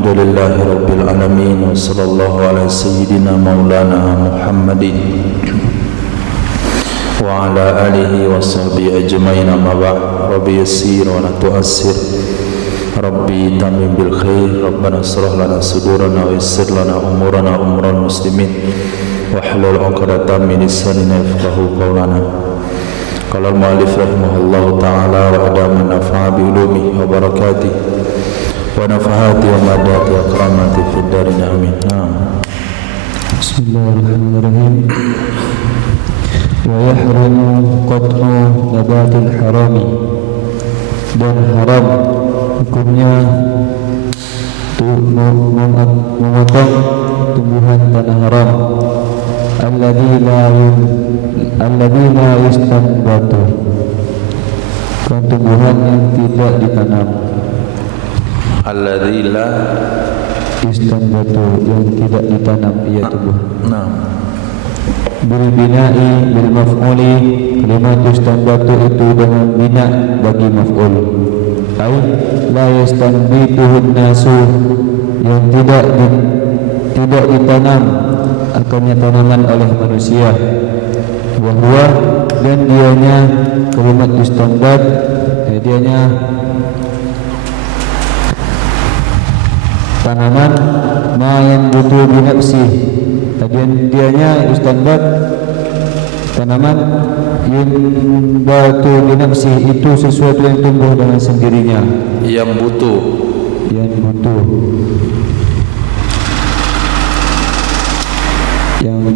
Alhamdulillahi Rabbil Alamin. Wa sallallahu ala sayyidina maulana Muhammadin wa ala alihi wa sahbihi ajmain. Amma ba'd. Rabbi yassir wa la tu'assir, Rabbi tamim bil khair. Rabbana asrah lana sudurana wa yassir lana umurana umuran muslimin wa hlul 'uqdatam min lisanina yafqahu qawlana. Qala al-mu'allif rahimahullahu ta'ala wa adama nafa'a bi ulumihi wa barakatihi wa nafahati wa madati wa karamati fid darin amin. Bismillahirrahmanirrahim. Wa yahrumu qat'u nabatil harami, dan haram hukumnya memotong tumbuhan tanah haram alladzi la yustanbatu, kan tumbuhan yang tidak ditanam. Alladzi la istanbatu, yang tidak ditanam ia tumbuh. Nah, bil bina'i bil maf'uli, kalimat istanbatu itu dengan bina bagi maf'ul. Ai la yastanbituhun nasu, yang tidak ditanam akannya tanaman oleh manusia. Wa huwa, dan dianya kalimat istanbat, dianya tanaman ma yang butuh binafsi, dianya istanbat tanaman yang batu binafsi, itu sesuatu yang tumbuh dengan sendirinya, yang butuh yang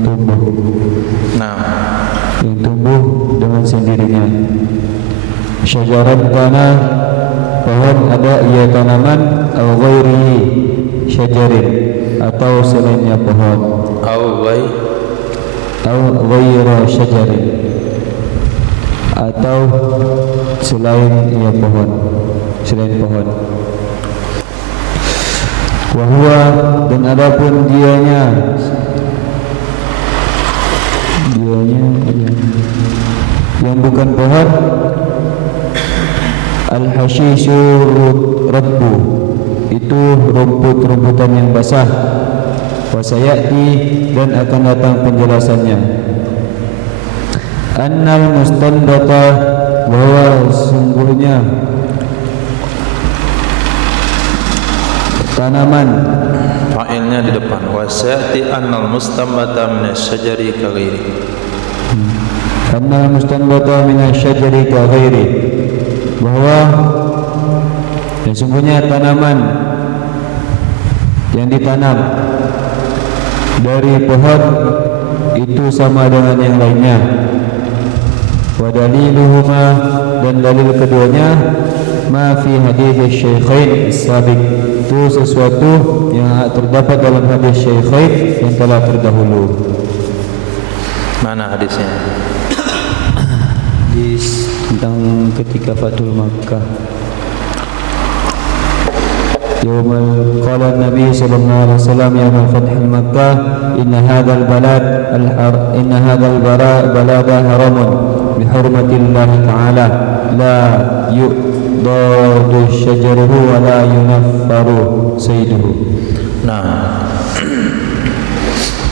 tumbuh, nah, yang tumbuh dengan sendirinya. Syajarat tanah, pohon ada ia tanaman, atau ghairihi syajarin, atau selainnya pohon, au ghaira syajarin, atau selain ia pohon, selain pohon. Wa huwa, dan adapun dianya yang bukan pohon, al-hashishu rabbu, itu rumput-rumputan yang basah. Wa sayati, dan akan datang penjelasannya. Annal mustanbata, bahwa sungguhnya tanaman, fa'ilnya di depan. Wa sayati annal mustanbata min asy-syajari ka ghairi. Annal mustanbata min asy-syajari ka ghairi, bahwa sesungguhnya tanaman yang ditanam dari pohon itu sama dengan yang lainnya. Wa daliluhuma, dan dalil keduanya, ma fi hadits syaikhain as-sabiq, itu sesuatu yang terdapat dalam hadis syaikhain yang telah terdahulu. Mana hadisnya? Hadis tentang ketika Fathul Makkah. Yawmal qala Nabi sallallahu alaihi wasallam yawmal Fathul Makkah, inna hadzal balada haramun bi hurmatillah ta'ala, la yu'dadu syajaruhu wa la yunaffaru sayyiduhu. Nah,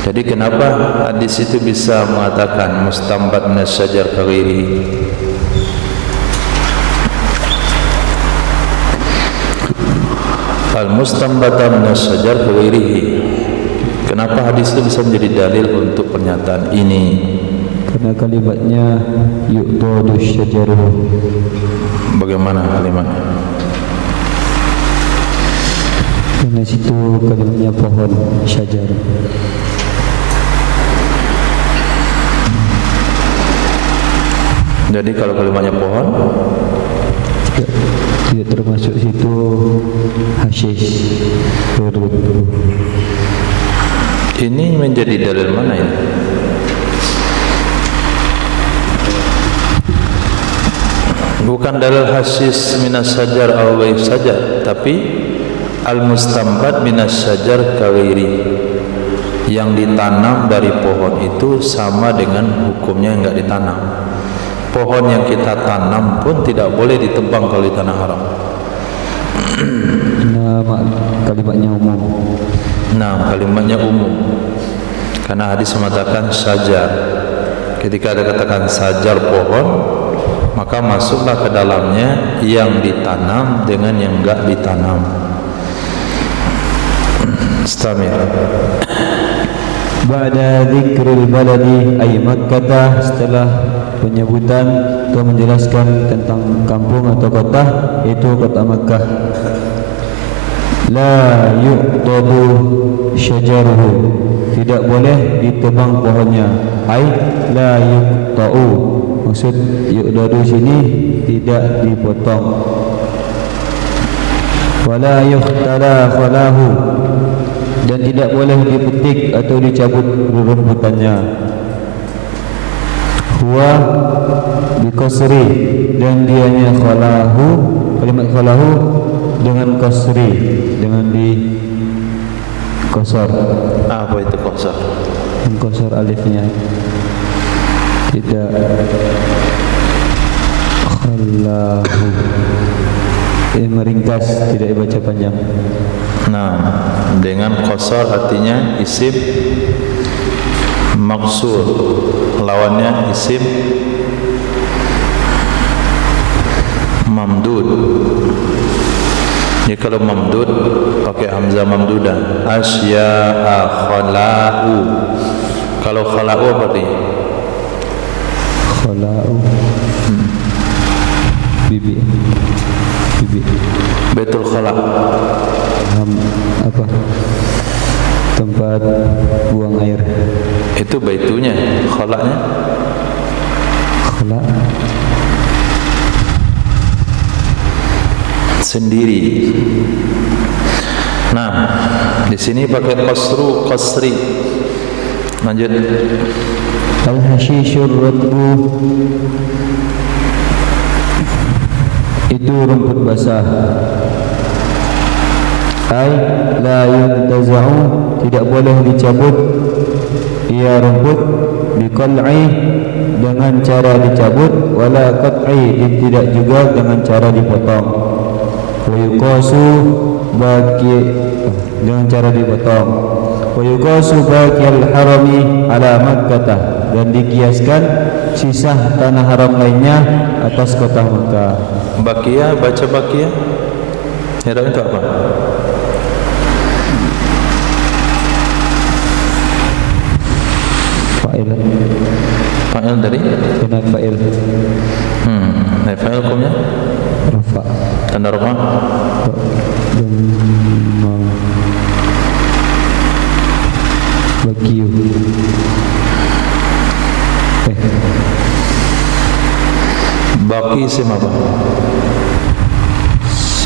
jadi kenapa hadis itu bisa mengatakan mustambat min asy-syajar ka ghairi? Al-mustambata min asy-syajar ka ghairihi. Kenapa hadis itu bisa menjadi dalil untuk pernyataan ini? Karena kalimatnya yu'dadu syajaruhu. Bagaimana kalimatnya? Karena situ kalimatnya pohon syajar. Jadi kalau kalimatnya pohon, tidak termasuk situ hashish. ini menjadi dalil mana ini? Bukan dalil hasis minas syajar aw ghair sajar, tapi al-mustambat minas syajar ka ghairi, yang ditanam dari pohon itu sama dengan hukumnya yang enggak ditanam. Pohon yang kita tanam pun tidak boleh ditebang kalau di tanah haram. Nah, kalimatnya umum. Nah, kalimatnya umum. Karena hadis mengatakan syajar. Ketika ada katakan syajar pohon, maka masuklah ke dalamnya yang ditanam dengan yang enggak ditanam. Istamir. Ba'da dzikril baladi ay Makkah, setelah penyebutan atau menjelaskan tentang kampung atau kota, yaitu kota Makkah. La yu'tadu syajaruhu, tidak boleh ditebang pohonnya. Ai la yuqta'u, maksud yu'dadu sini tidak dipotong. Wala yuhtala khalahu, dan tidak boleh dipetik atau dicabut rerumputannya. Huwa biqasri, dan dianya khalahu, kalimat khalahu dengan qasri, dengan di qasar. Apa itu qasar? Qasar alifnya, tidak khalahu, meringkas, tidak dibaca panjang. Nah, dengan qasar artinya isim maksur, lawannya isim mamdud. Jadi kalau mamdud pakai hamzah mamdudah, asya'a khala'u. Kalau khala'u apa artinya? Khala'u bibi, bibi. Betul khala'. Apa? Tempat buang air. Itu baitunya, khala'nya. Khala' sendiri. Nah, di sini pakai qasru, qasri. Lanjut. Al-hashishur radbu, itu rumput basah. Ai la yuntaza'u, tidak boleh dicabut ia rumput, biqal'i, dengan cara dicabut, wala qat'i, dan tidak juga dengan cara dipotong. Wa yuqasu baqi, dengan cara dipotong. Wa yuqasu baqi al-harami ala Makkah, dan dikiaskan sisa tanah haram lainnya atas kota Makkah. Bakia, baca bakia. Hira itu apa? Fa'il. Fa'il dari? Benar fa'il. Nah, fa'il hukumnya? Rafa. Tanda rafa? Dhamma. Bakiyu. Baki isim apa?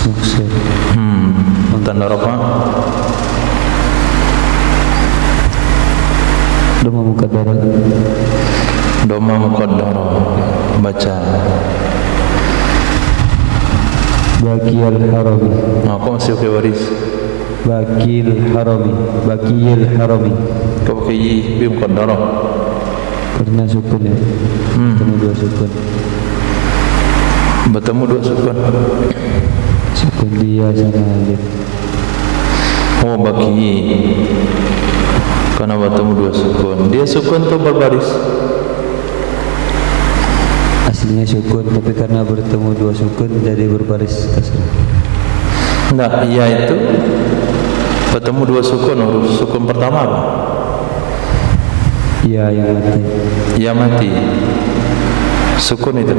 Maksud. Tanda rafa? Dhamma muqaddarah. Dhamma muqaddarah. Baca. Baqiyal harami. Nah, kau masih pakai waris? Baqil harami. Baqiyal harami. Kau pakai yi, bi muqaddarah. Karena sukun ya. Bertemu dua sukun. Bertemu dua sukun. Sukun dia sama alif. Oh, baki. Karena bertemu dua sukun. Dia sukun tu berbaris. Aslinya sukun, tapi karena bertemu dua sukun jadi berbaris kasar. Nah, iya itu bertemu dua sukun. Sukun pertama apa? Iya, yang mati. Ya mati. Sukun itu.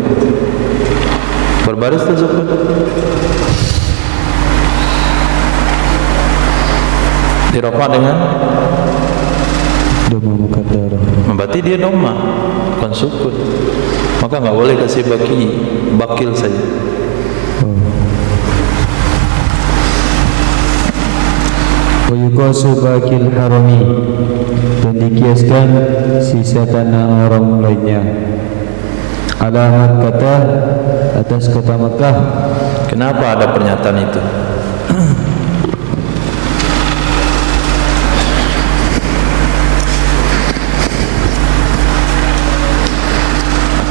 Berbaris tu sukun. Dirofa dengan Dhamma muqaddarah. berarti dia dhamma, bukan sukun. Maka enggak boleh kasih baki, bakil saja. Wa yuqasu baqil harami, dan dikiaskan sisa tanah haram lainnya. Alamat kata atas kota Makkah. Kenapa ada pernyataan itu?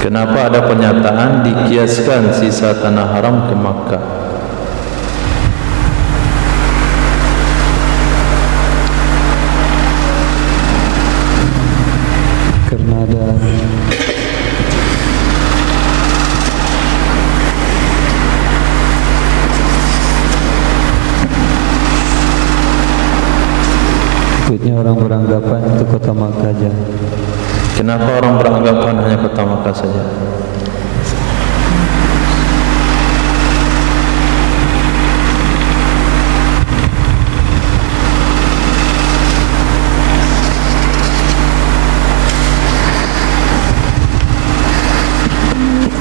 Kenapa ada pernyataan dikiaskan sisa tanah haram ke Makkah? karena ada ikutnya orang beranggapan itu kota Makkah aja. Kenapa orang beranggapan hanya kota Makkah saja?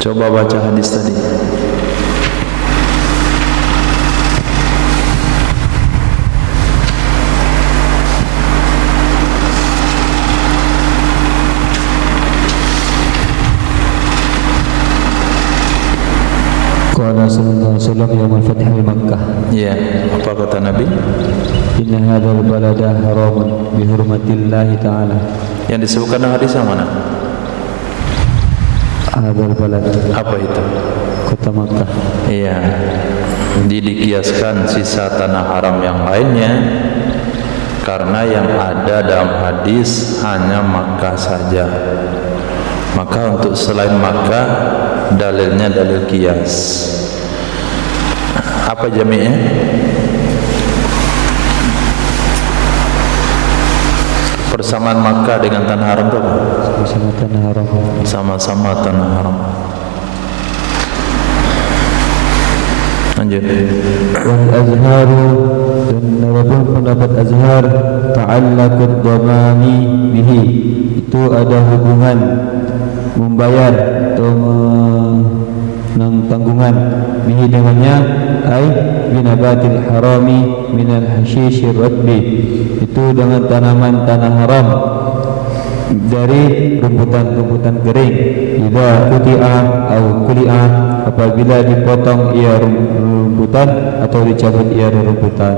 Coba baca hadis tadi. Qala sallallahu alaihi wasallam yaumul fath Makkah. Iya, apa kata Nabi? Inna hadzal balada haramun bi hurmatillahi ta'ala. Yang disebutkan dalam hadis yang mana? Hadzal balad. Apa itu? Kota Makkah. Iya. Dikiaskan sisa tanah haram yang lainnya karena yang ada dalam hadis hanya Makkah saja. Maka untuk selain Makkah dalilnya dalil kias. Apa jami'nya? Persamaan Makkah dengan tanah haram itu apa? Sama tanah haram. Sama-sama tanah haram. Lanjut. Wal azharu, dan walaupun pendapat azhar ta'allaqud dhamani bihi, itu ada hubungan membayar atau tanggungan bihi dengannya, ay binabatil harami minal hashishir radbi, itu dengan tanaman tanah haram dari rumputan-rumputan kering. Idza quti'a au kuli'a, apabila dipotong ia rumputan atau dicabut ia rumputan.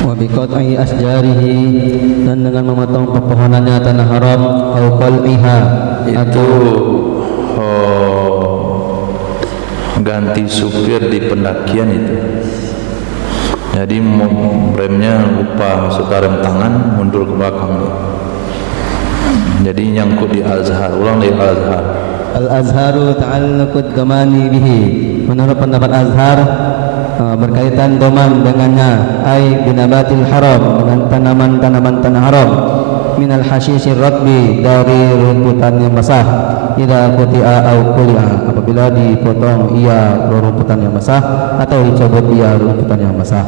Wa biqat'i asjarihi, dan dengan memotong pepohonannya tanah haram, au qal'iha, Itu ganti supir di pendakian itu. Jadi remnya lupa masuk ke rem tangan, mundur ke belakang. Jadi nyangkut di azhar. Ulang dari azhar. Al-azharu ta'allaqud dhamani bihi, menurut pendapat azhar berkaitan doman dengannya, ay binabatil haram, dengan tanaman-tanaman tanah haram, minal hashishir radbi, dari rumputan yang basah. Idza quti'a au kuli'a, apabila dipotong ia rumputan yang basah atau dicabut ia rumputan yang basah.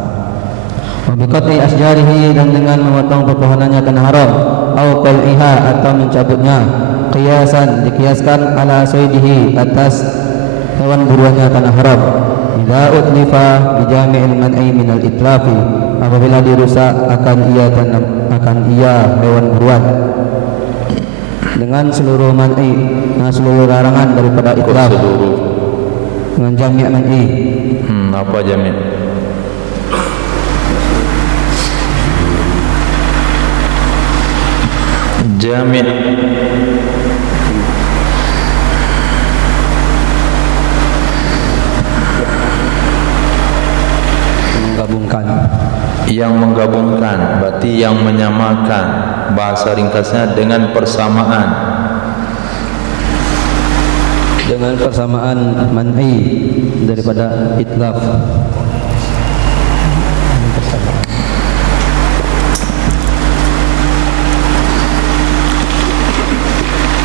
Wa biqat'i asjarihi, dan dengan memotong pepohonannya tanah haram, au qal'iha, atau mencabutnya, qiyasan, dikiaskan, ala soidihi, atas hewan buruannya tanah haram. Idza utlifa bi jami'il man'i minal itlafi, apabila dirusak akan ia hewan buruan dengan seluruh man'i, dengan seluruh larangan daripada itlaf, dengan jami' man'i. Apa jami'? Jami' menggabungkan, yang menggabungkan, berarti yang menyamakan, bahasa ringkasnya dengan persamaan. Dengan persamaan man'i daripada itlaf.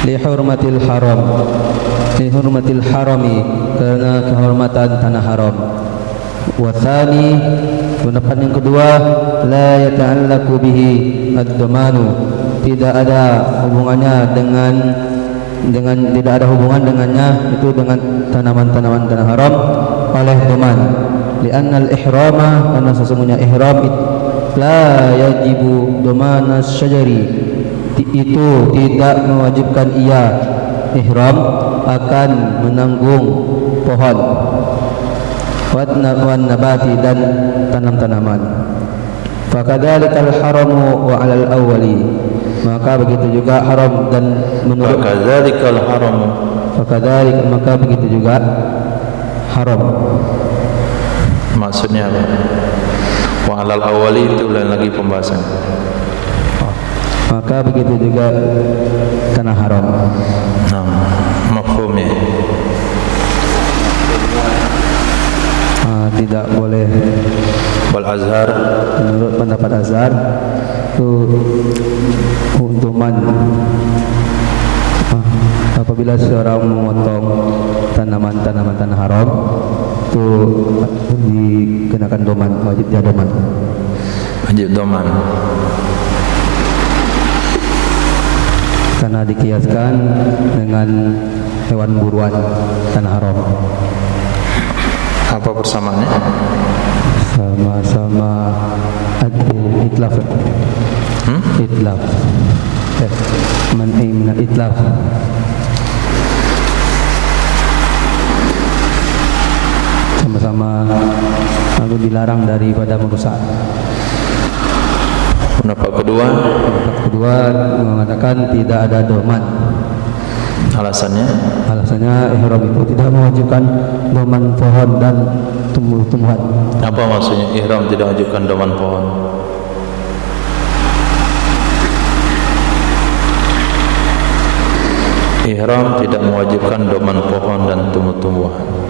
Li hurmatil haram, li hurmatil harami, karena kehormatan tanah haram. Wa tsani, pendapat yang kedua, la yata'allaqu bihi ad-dhamanu, tidak ada hubungannya dengan tidak ada hubungan dengannya itu dengan tanaman-tanaman tanah haram oleh dhaman. Li'anna al-ihrama, karena sesungguhnya ihram la yajibu dhamana syajari, itu tidak mewajibkan ia ihram akan menanggung pohon, wan nabati, dan tanam-tanaman. Fakadzalikal haramu wa 'alal awwali, maka begitu juga haram, dan menurut Fakadzalikal haramu, fakadzalik, maka begitu juga haram Maksudnya apa? Wa alal awali itu lain lagi pembahasan. Maka begitu juga tanah haram. Nah, mafhumnya tidak boleh. wal azhar, Menurut pendapat Azhar itu untuman apabila seorang memotong tanaman-tanaman tanah haram itu dikenakan doman, wajib dia doman. wajib doman. Karena dikiaskan dengan hewan buruan tanah haram. Apa persamaannya? Sama-sama itlaf. Itlaf. Man'i min itlaf. Sama-sama dilarang daripada merusak. Pendapat kedua, mengatakan tidak ada doman. alasannya Ihram itu tidak mewajibkan doman pohon dan tumbuh-tumbuhan. apa maksudnya ihram tidak wajibkan doman pohon? Ihram tidak mewajibkan doman pohon dan tumbuh-tumbuhan.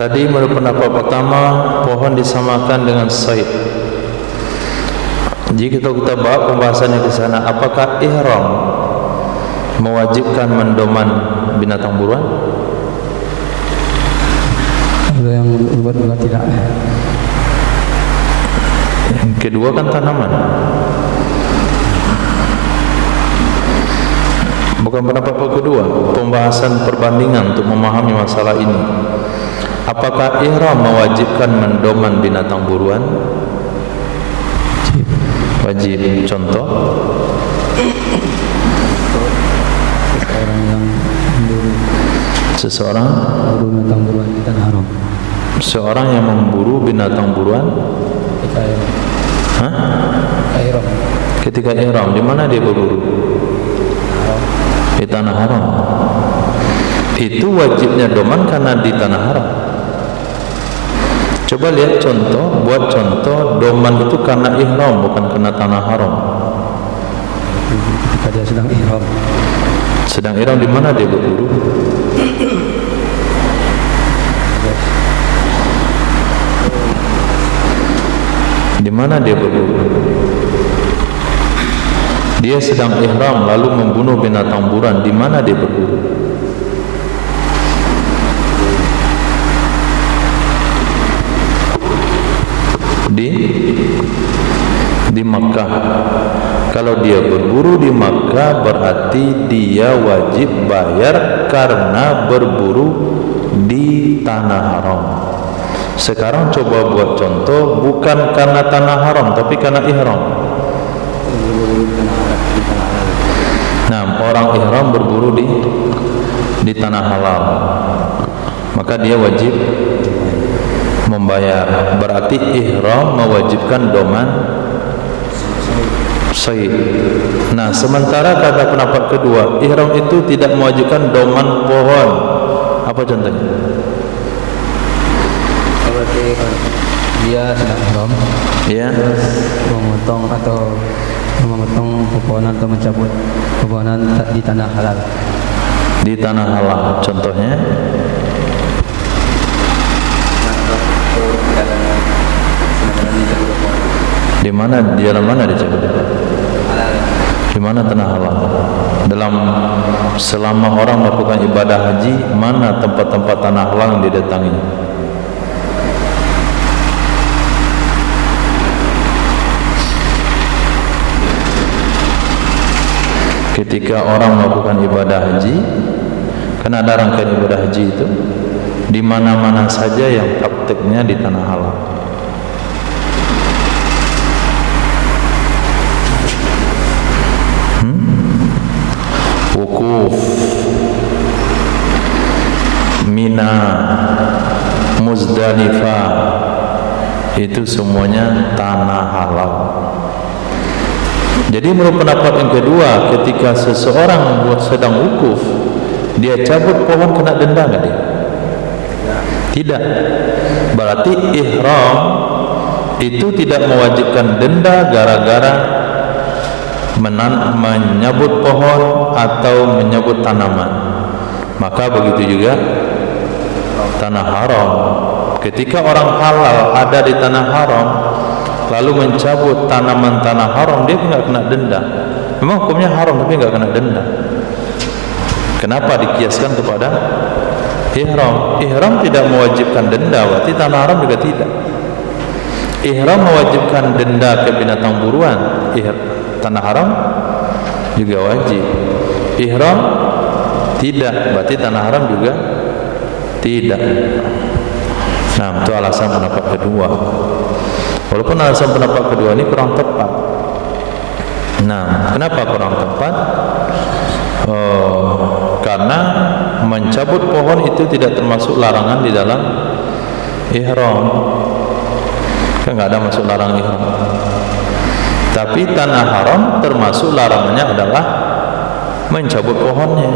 Tadi menurut pendapat pertama, pohon disamakan dengan said. Jika kita bawa pembahasannya ke sana, apakah ihram mewajibkan mendoman binatang buruan? Ada yang buat tidak. Yang kedua kan tanaman. Bukan pendapat kedua, pembahasan perbandingan untuk memahami masalah ini. Apakah ihram mewajibkan mendoman binatang buruan? Wajib. Contoh? Seorang yang memburu binatang buruan di tanah haram. Seorang yang memburu binatang buruan? Ihram. Ketika ihram, di mana dia berburu? Di tanah haram. Itu wajibnya doman karena di tanah haram. Coba lihat contoh, buat contoh doman itu karena ihram, bukan karena tanah haram. Ketika dia sedang ihram. Sedang ihram di mana dia berburu? Di mana dia berburu? Dia sedang ihram lalu membunuh binatang buruan, di mana dia berburu? Di Makkah. Kalau dia berburu di Makkah berarti dia wajib bayar karena berburu di tanah haram. Sekarang coba buat contoh, bukan karena tanah haram tapi karena ihram. Nah, orang ihram berburu di tanah halal, maka dia wajib membayar. Berarti ihram mewajibkan doman said. Nah, sementara kata pendapat kedua, ihram itu tidak mewajibkan doman pohon. Apa contohnya? Berarti dia sedang ihram, Ya, memotong pepohonan atau mencabut pepohonan di tanah halal. di tanah halal. Contohnya? Di mana? Di dalam mana dicabut? Di mana tanah halal? Selama orang melakukan ibadah haji, mana tempat-tempat tanah halal yang didatangi? Ketika orang melakukan ibadah haji, kan ada rangkaian ibadah haji itu, di mana-mana saja yang prakteknya di tanah halal. itu semuanya tanah halal. Jadi menurut pendapat yang kedua, ketika seseorang buat sedang wukuf, dia cabut pohon kena denda nggak dia? Tidak. Berarti ihram itu tidak mewajibkan denda gara-gara menyabut pohon atau menyabut tanaman. Maka begitu juga tanah haram. Ketika orang halal ada di tanah haram lalu mencabut tanaman tanah haram, dia tidak kena denda. Memang hukumnya haram tapi tidak kena denda. Kenapa dikiaskan kepada ihram? Ihram tidak mewajibkan denda, berarti tanah haram juga tidak. Ihram mewajibkan denda ke binatang buruan, tanah haram juga wajib. Ihram tidak, berarti tanah haram juga tidak. Nah, itu alasan pendapat kedua. Walaupun alasan pendapat kedua ini kurang tepat. Nah, kenapa kurang tepat? Karena mencabut pohon itu tidak termasuk larangan di dalam ihram. Kan nggak ada masuk larang ihram. Tapi tanah haram termasuk larangannya adalah mencabut pohonnya.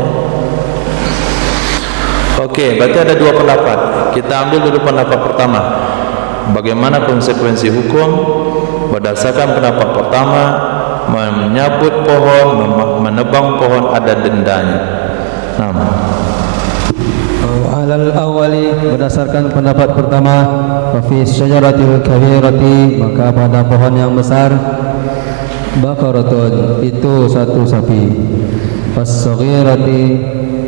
Oke, berarti ada dua pendapat. Kita ambil dulu pendapat pertama. Bagaimana konsekuensi hukum? Berdasarkan pendapat pertama, menyabut pohon, menebang pohon ada dendanya. Alal awali, berdasarkan pendapat pertama, fi syajaratil kabirati, maka pada pohon yang besar, baqaratun, itu satu sapi. As-saghirati,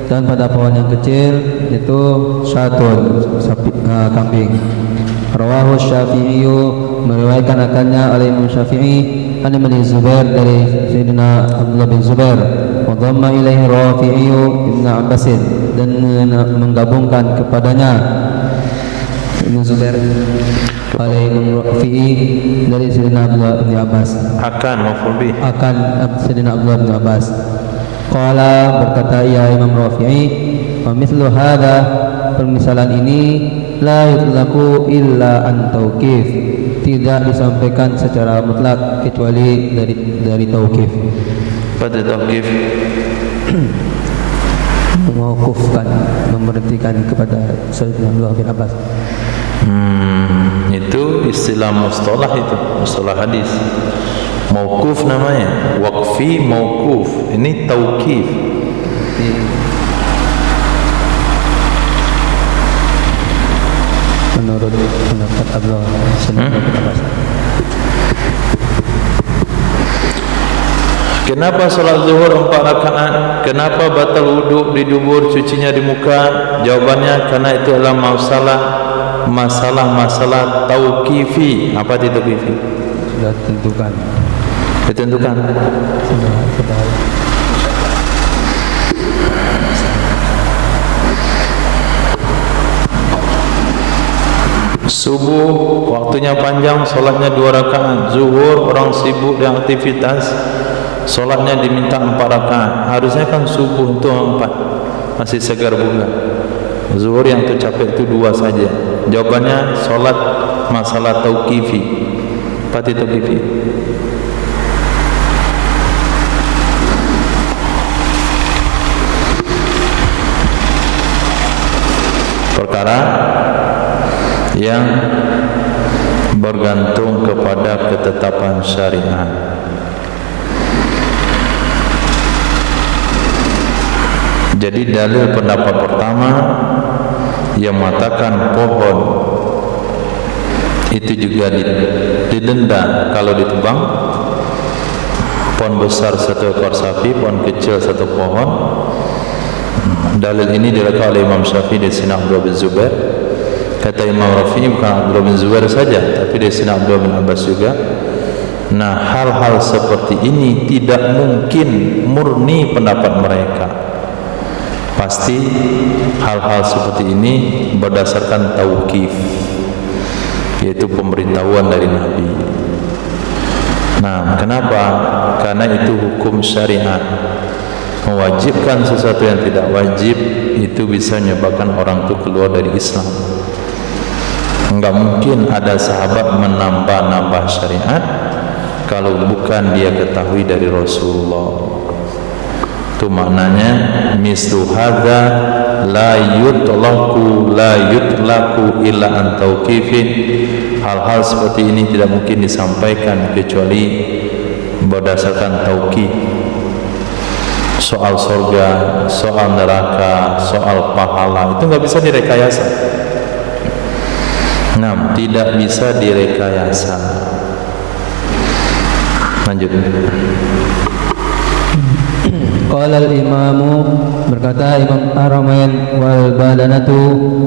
dan pada pohon yang kecil itu syatun, sapi, kambing. Rawahu Syafi'i, meriwayatkan akannya oleh Imam Syafi'i an Ibn Zubair dari Sayyidina Abdullah bin Zubair, wa dhamma ilaihi Rafi'i Ibn Abbas, dan menggabungkan kepadanya Ibn Zubair oleh Imam Rafi'i dari Sayyidina Abdullah bin Abbas, akan Sayyidina Abdullah bin Abbas. Qala, berkata ia Imam Rafi'i, wa mithlu hadha, permisalan ini la yutlaqu illa an tauqif, tidak disampaikan secara mutlak kecuali dari tauqif. Pada tauqif mewakufkan, memberhentikan kepada Sayyidina Abdullah bin Abbas. Itu istilah mustalah, itu mustalah hadis. Mauquf namanya, waqfi mauquf. Ini tauqif. Menurut pendapat Abdullah bin Abbas. Kenapa salat zuhur 4 rakaat? Kenapa batal wuduk di dubur, cucinya di muka? Jawabannya karena itu adalah masalah tauqifi. Apa itu tauqifi? Sudah ditentukan. Sudah. Subuh waktunya panjang, solatnya 2 rakaat. Zuhur orang sibuk dengan aktivitas, solatnya diminta 4 rakaat. Harusnya kan subuh itu 4, masih segar bugar. Zuhur yang tercapai itu 2 saja. Jawabannya solat masalah tauqifi. Apa itu tauqifi? Perkara yang bergantung kepada ketetapan syariat. Jadi dalil pendapat pertama yang mengatakan pohon itu juga didenda kalau ditebang. Pohon besar 1 ekor sapi, pohon kecil 1 pohon. Dalil ini direkam oleh Imam Syafi'i di Sina Abdullah bin Zubair. Kata Imam Rafi'i, bukan Abdullah bin Zubair saja, tapi di Sina Abdullah bin Abbas juga. Nah, hal-hal seperti ini tidak mungkin murni pendapat mereka. Pasti hal-hal seperti ini berdasarkan tauqif, yaitu pemberitahuan dari Nabi. Nah, kenapa? Karena itu hukum syariat. Mewajibkan sesuatu yang tidak wajib itu bisa menyebabkan orang itu keluar dari Islam. Enggak mungkin ada sahabat menambah-nambah syariat kalau bukan dia ketahui dari Rasulullah. Itu maknanya mislu hadza la yutlaqu illa an tauqifin. Hal-hal seperti ini tidak mungkin disampaikan kecuali berdasarkan tauqif. Soal surga, soal neraka, soal pahala itu nggak bisa direkayasa. Nah, tidak bisa direkayasa. Lanjut. Qala al-imamu, berkata Imam Haramain, wal badanatu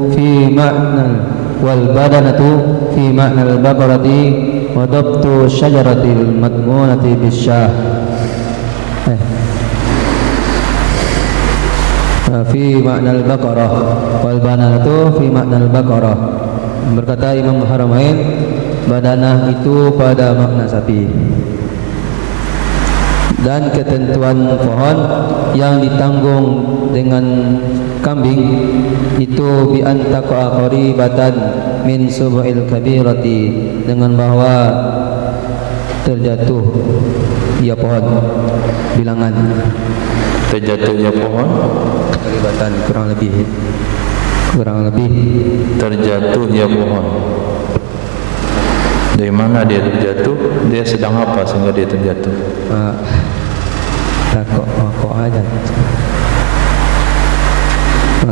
fi ma'na al-baqarati wa dabtu syajaratil madmunati bisyah. Fi ma'na al-baqarah wal badanatu fi ma'na al-baqarah. Berkata Imam Haramain, badanah itu pada makna sapi. Dan ketentuan pohon yang ditanggung dengan kambing itu bi antaqa qaribatan min subu'il kabirati, dengan bahwa terjatuh ia pohon bilangan, terjatuhnya pohon karibatan kurang lebih terjatuhnya pohon. Dari mana dia terjatuh? Dia sedang apa sehingga dia terjatuh? Kok aja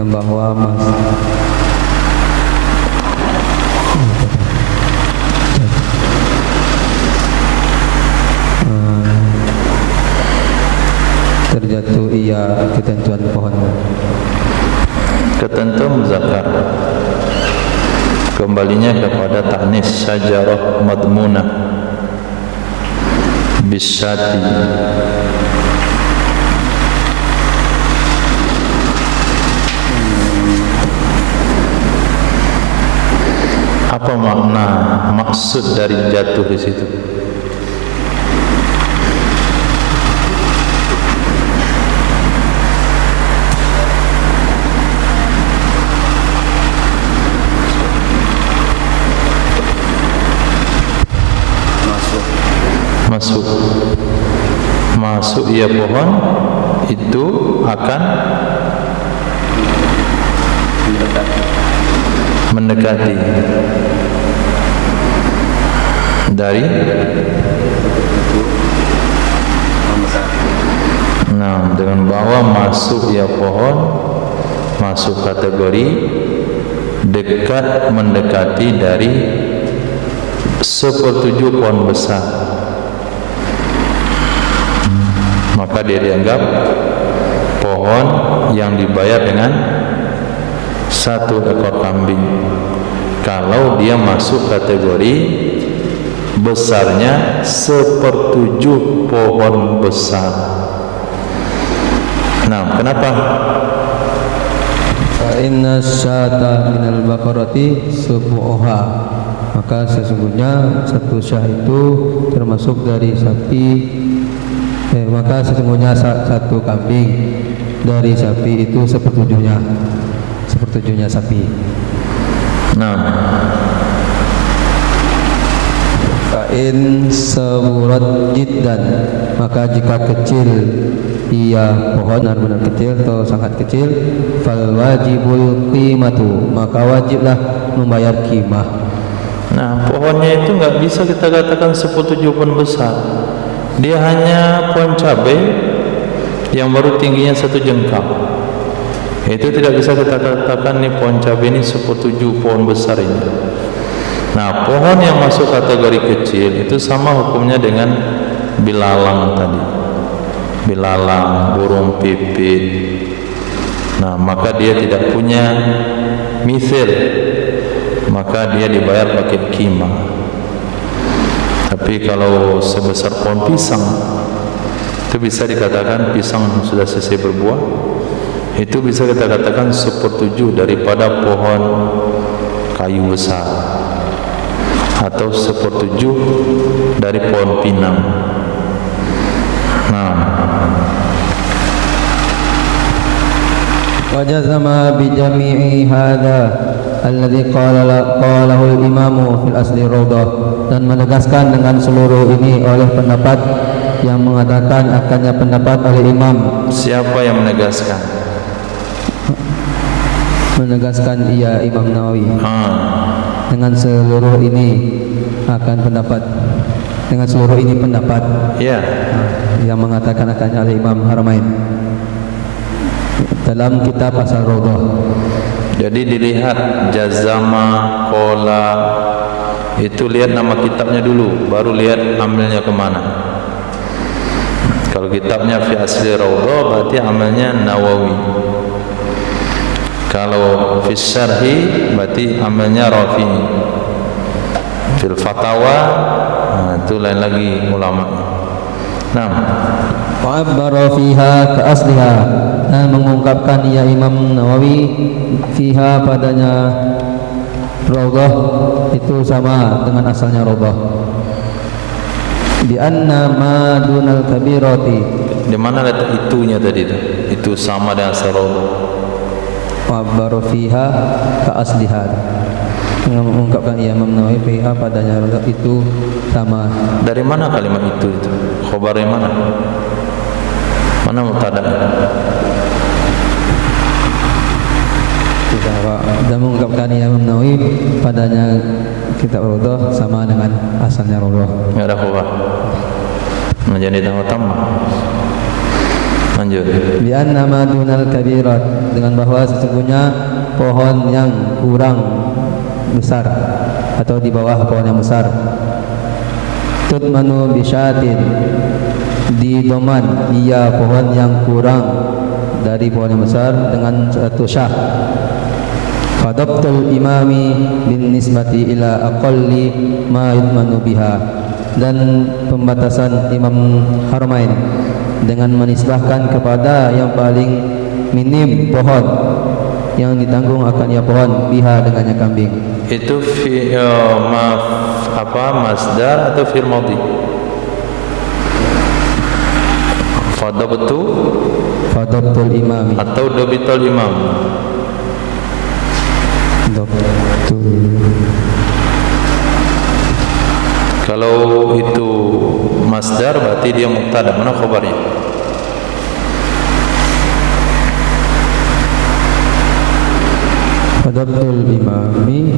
bahwa mas terjatuh ia ketentuan pohon, ketentuan muzakkar, kembalinya kepada ta'nis syajarah madmunah bisyati. Apa makna maksud dari jatuh di situ? Masuk ia pohon itu akan mendekati dari dengan bahwa masuk ia pohon masuk kategori dekat mendekati dari 1/7 pohon besar, maka dia dianggap pohon yang dibayar dengan 1 ekor kambing. Kalau dia masuk kategori besarnya 1/7 pohon besar. Nah, kenapa? Inna syata minal baqarati subu'uha, maka sesungguhnya satu syah itu termasuk dari sapi. Maka sesungguhnya satu kambing dari sapi itu 1/7-nya sapi. Nah, in saburat jiddan, maka jika kecil ia pohon, benar-benar kecil atau sangat kecil, fal wajibul qimatu, maka wajiblah membayar qimah. Nah, pohonnya itu nggak bisa kita katakan 1/7 pohon besar. Dia hanya pohon cabai yang baru tingginya 1 jengkal. Itu tidak bisa kita katakan nih pohon cabai ini 1/7 pohon besar ini. Nah, pohon yang masuk kategori kecil itu sama hukumnya dengan bilalang tadi. Bilalang, burung pipit. Nah, maka dia tidak punya mithil, maka dia dibayar pakai qimah. Tapi kalau sebesar pohon pisang, itu bisa dikatakan pisang sudah selesai berbuah, itu bisa kita katakan 1/7 daripada pohon kayu besar, atau 1/7 dari pohon pinang. Nah, وجزم بجميع هذا الذي قاله الإمام في الأصل الروضة, dan menegaskan dengan seluruh ini oleh pendapat yang mengatakan akannya pendapat oleh imam. Siapa yang menegaskan? Menegaskan ia Imam Nawawi. Dengan seluruh ini akan pendapat, dengan seluruh ini pendapat ya yang mengatakan akannya oleh Imam Haramain dalam kitab Asal Rawdah. Jadi dilihat jazama, kola, itu lihat nama kitabnya dulu, baru lihat amalnya kemana. Kalau kitabnya fi asli Rawdah berarti amalnya Nawawi. Kalau fi syarhi berarti amalnya Rafi'i. Fil fatawa itu lain lagi ulama. Nah, wa'abbara fiha ka asliha, dan mengungkapkan ia Imam Nawawi fiha padanya Rawdah itu sama dengan asalnya Rawdah. Bi anna ma dunal kabirati, di mana letak itunya tadi itu? Itu sama dengan asal Rawdah. Wa'abbara fiha ka asliha, mengungkapkan ia Imam Nawawi fiha padanya Rawdah itu sama. Dari mana kalimat itu? Khobar yang mana? Mana mubtada? Dan mengungkapkan Imam Nawawi padanya kitab Rawdah sama dengan asalnya Rawdah. Enggak ada khobar. Menjadi tambah. Lanjut. Bi anna ma dunal kabirat, dengan bahwa sesungguhnya pohon yang kurang besar atau di bawah pohon yang besar, tutmanu bisyatin, didoman ia pohon yang kurang dari pohon yang besar dengan satu syah. Fadabtul imami bin nisbati ila aqalli ma yutmanu biha, dan pembatasan Imam Haramain dengan menisbahkan kepada yang paling minim pohon yang ditanggung akan ia pohon biha dengannya kambing. Itu fi masdar atau fi'il madhi? Fadabtul imami atau dabitul imam? Kalau itu masdar berarti dia mubtada. Mana khabarnya? Fadabtul imami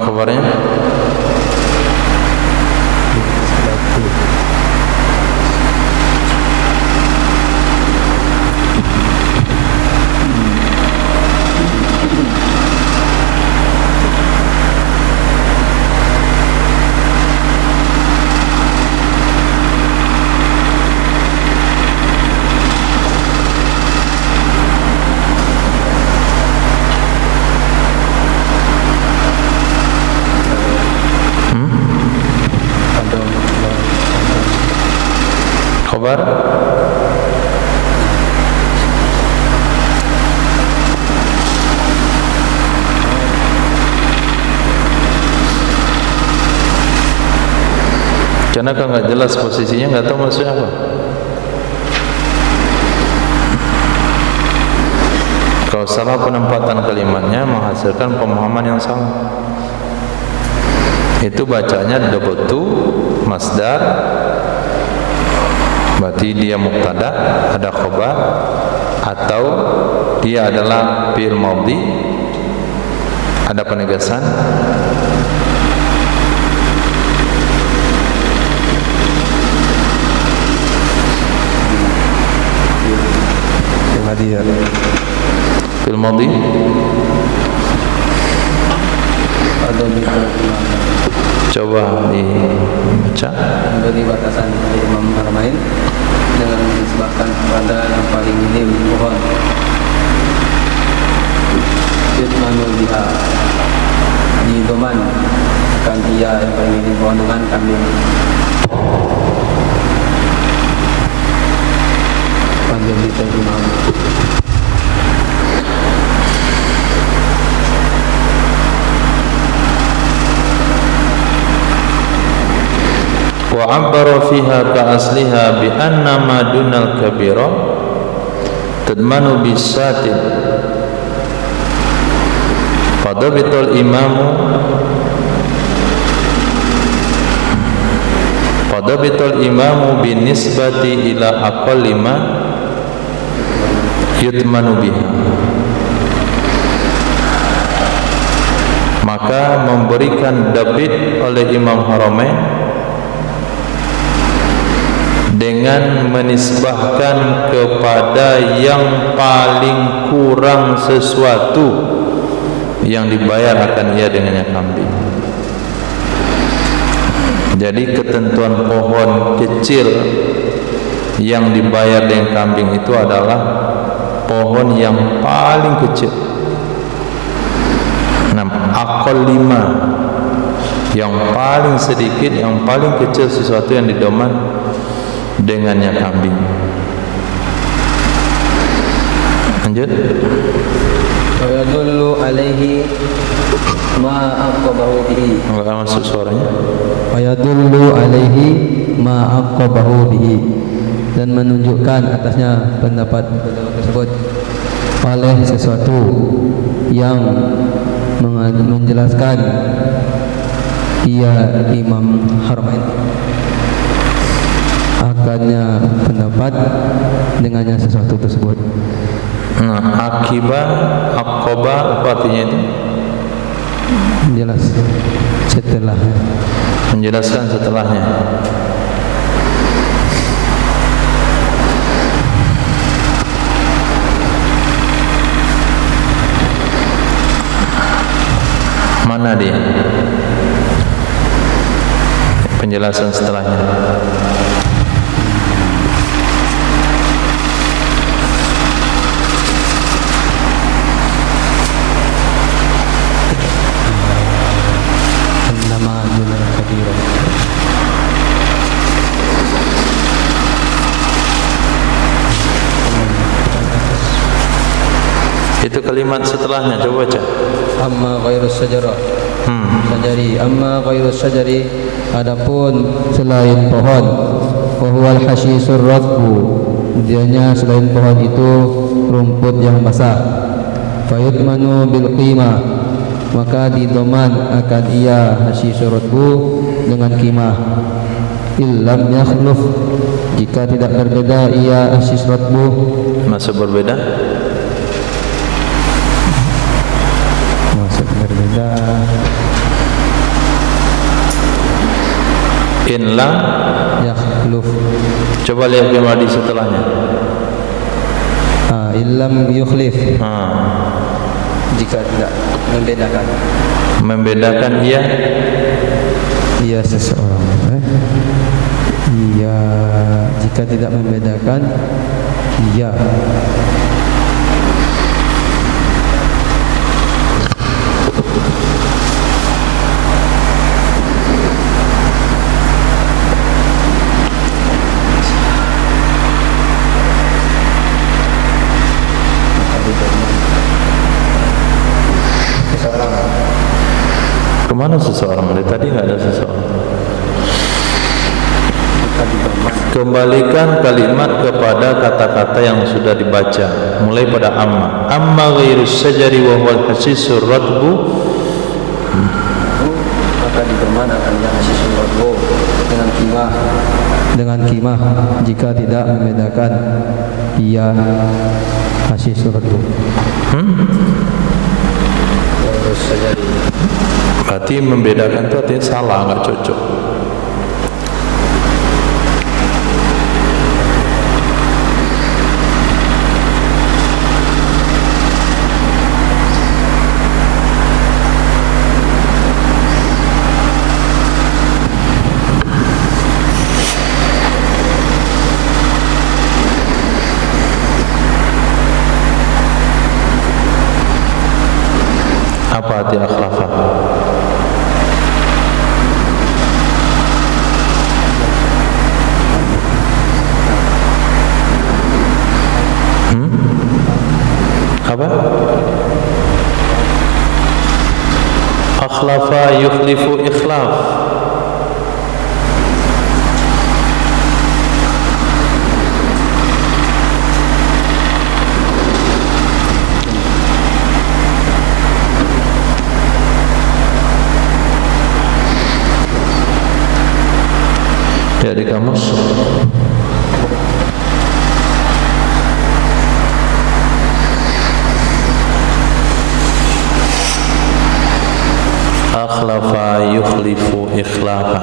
khabarnya? Khabar karena kalau nggak jelas posisinya, nggak tahu maksudnya apa. Kalau salah penempatan kalimatnya menghasilkan pemahaman yang salah. Itu bacanya dabatu masdar, berarti dia mubtada, ada khabar, atau dia adalah fi'il madhi, ada penegasan. Fi'il madhi. Ada Coba dibaca. Dari batasan dari Imam Haramain dengan disebabkan kepada yang paling minim pohon Yutmanu biha didoman akan ia yang paling minim pohon dengan kambing. Panjang kita Imam. Wa 'abbara fiha ka asliha bi anna ma dunal kabira tadmanu bisatin fadabitul imamu binisbati ila aqalli ma yutmanu biha, maka memberikan dabit oleh Imam Haramain dengan menisbahkan kepada yang paling kurang sesuatu yang dibayar akan ia dengannya kambing. Jadi ketentuan pohon kecil yang dibayar dengan kambing itu adalah pohon yang paling kecil. Aqal 5, yang paling sedikit, yang paling kecil sesuatu yang didoman dengannya kambing. Lanjut. Wa yadullu alaihi ma aqabahu bihi. Enggak masuk suaranya. Wa yadullu alaihi ma aqabahu bihi, dan menunjukkan atasnya pendapat tersebut oleh sesuatu yang menjelaskan ia Imam Haramain akannya pendapat dengannya sesuatu tersebut. Nah, akibat aqaba apa artinya itu? Jelas setelahnya. Menjelaskan setelahnya. Mana dia? Penjelasan setelahnya. Itu kalimat setelahnya, coba baca. Amma ghairus sajarah. Sajari, amma ghairus sajari, adapun selain pohon, wa huwal hashisur ratbu, dianya selain pohon itu rumput yang basah. Fayutmanu bil qimah, maka didoman akan ia hashisur ratbu dengan qimah. Illam yakhluf, jika tidak berbeda ia hashisur ratbu. Masuk berbeda? Berbeda. Inlam yakhluf. Coba lihat kembali setelahnya. Illam yukhlif. Jika tidak membedakan. Membedakan ia seseorang. Ia jika tidak membedakan ia. Kemana seseorang? Dari tadi nggak ada seseorang. Kembalikan kalimat kepada kata-kata yang sudah dibaca, mulai pada amma. Amma ghairus sajari wa huwal hasisur ratbu, maka didoman akan yang hasisur ratbu dengan qimah jika tidak membedakan ia hasisur ratbu. Ghairus sajari. Berarti membedakan itu artinya salah, nggak cocok. Ya, di kamus. Akhlafa yukhlifu ikhlafa.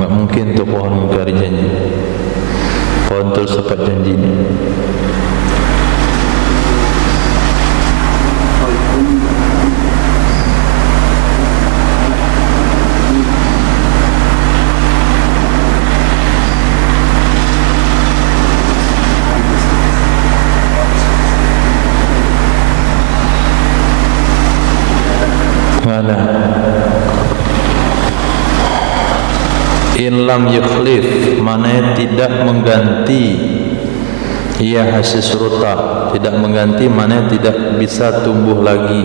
Nggak mungkin tuh pohon mengingkari janji. Pohon terus dapat janji. Ada in lam yukhlif, mana tidak mengganti, ia hasis rutab, tidak mengganti mana tidak bisa tumbuh lagi.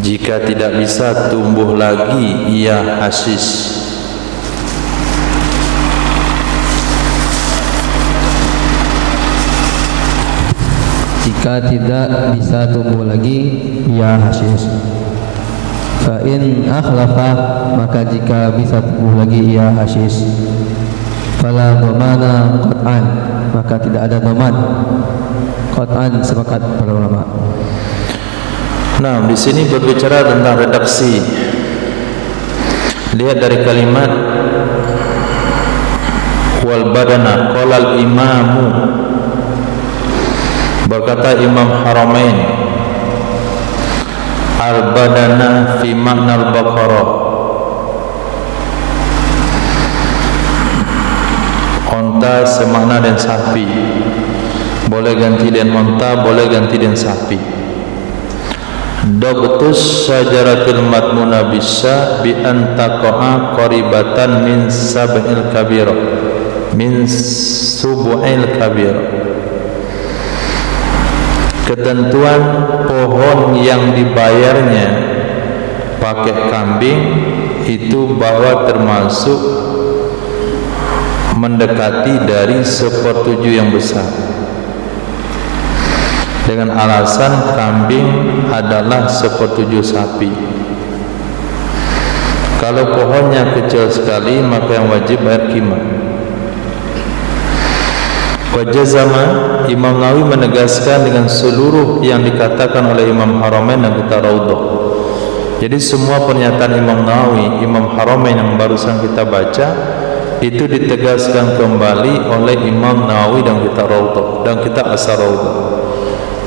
Jika tidak bisa tumbuh lagi, ia hasis. Jika tidak bisa tumbuh lagi, ia hasis. Fa in akhlafa, maka jika bisa tumbuh lagi ia hasis. Fala dhamana qat'an, maka tidak ada dhaman. Qat'an sepakat para ulama. Nah, di sini berbicara tentang redaksi. Lihat dari kalimat wal badana qala al imamu. Berkata Imam Haramain, al-badana fi makna al-baqarah, onta semakna dan sapi. Boleh ganti dengan onta, boleh ganti dengan sapi. Dabtus sajaratil matmuna bisa bi antaqa'a qaribatan min sab'il kabira, min subu'il kabira. Ketentuan pohon yang dibayarnya pakai kambing itu bahwa termasuk mendekati dari 1/7 yang besar, dengan alasan kambing adalah 1/7 sapi. Kalau pohonnya kecil sekali, maka yang wajib bayar qimah. Wajazama, Imam Nawawi menegaskan dengan seluruh yang dikatakan oleh Imam Haramain dan kita Raudhah. Jadi semua pernyataan Imam Nawawi, Imam Haramain yang barusan kita baca itu ditegaskan kembali oleh Imam Nawawi dan kita Raudhah dan kita Asar Raudhah.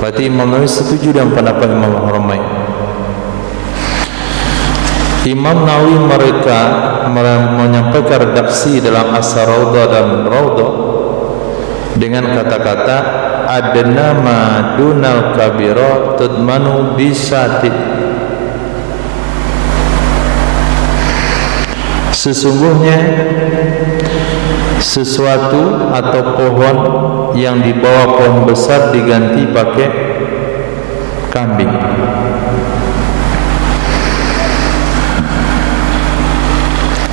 Berarti Imam Nawawi setuju dengan pendapat Imam Haramain. Imam Nawawi mereka menyampaikan redaksi dalam Asar Raudhah dan Raudhah dengan kata-kata adna ma dunal kabira tudmanu bisati. Sesungguhnya sesuatu atau pohon yang di bawah pohon besar diganti pakai kambing.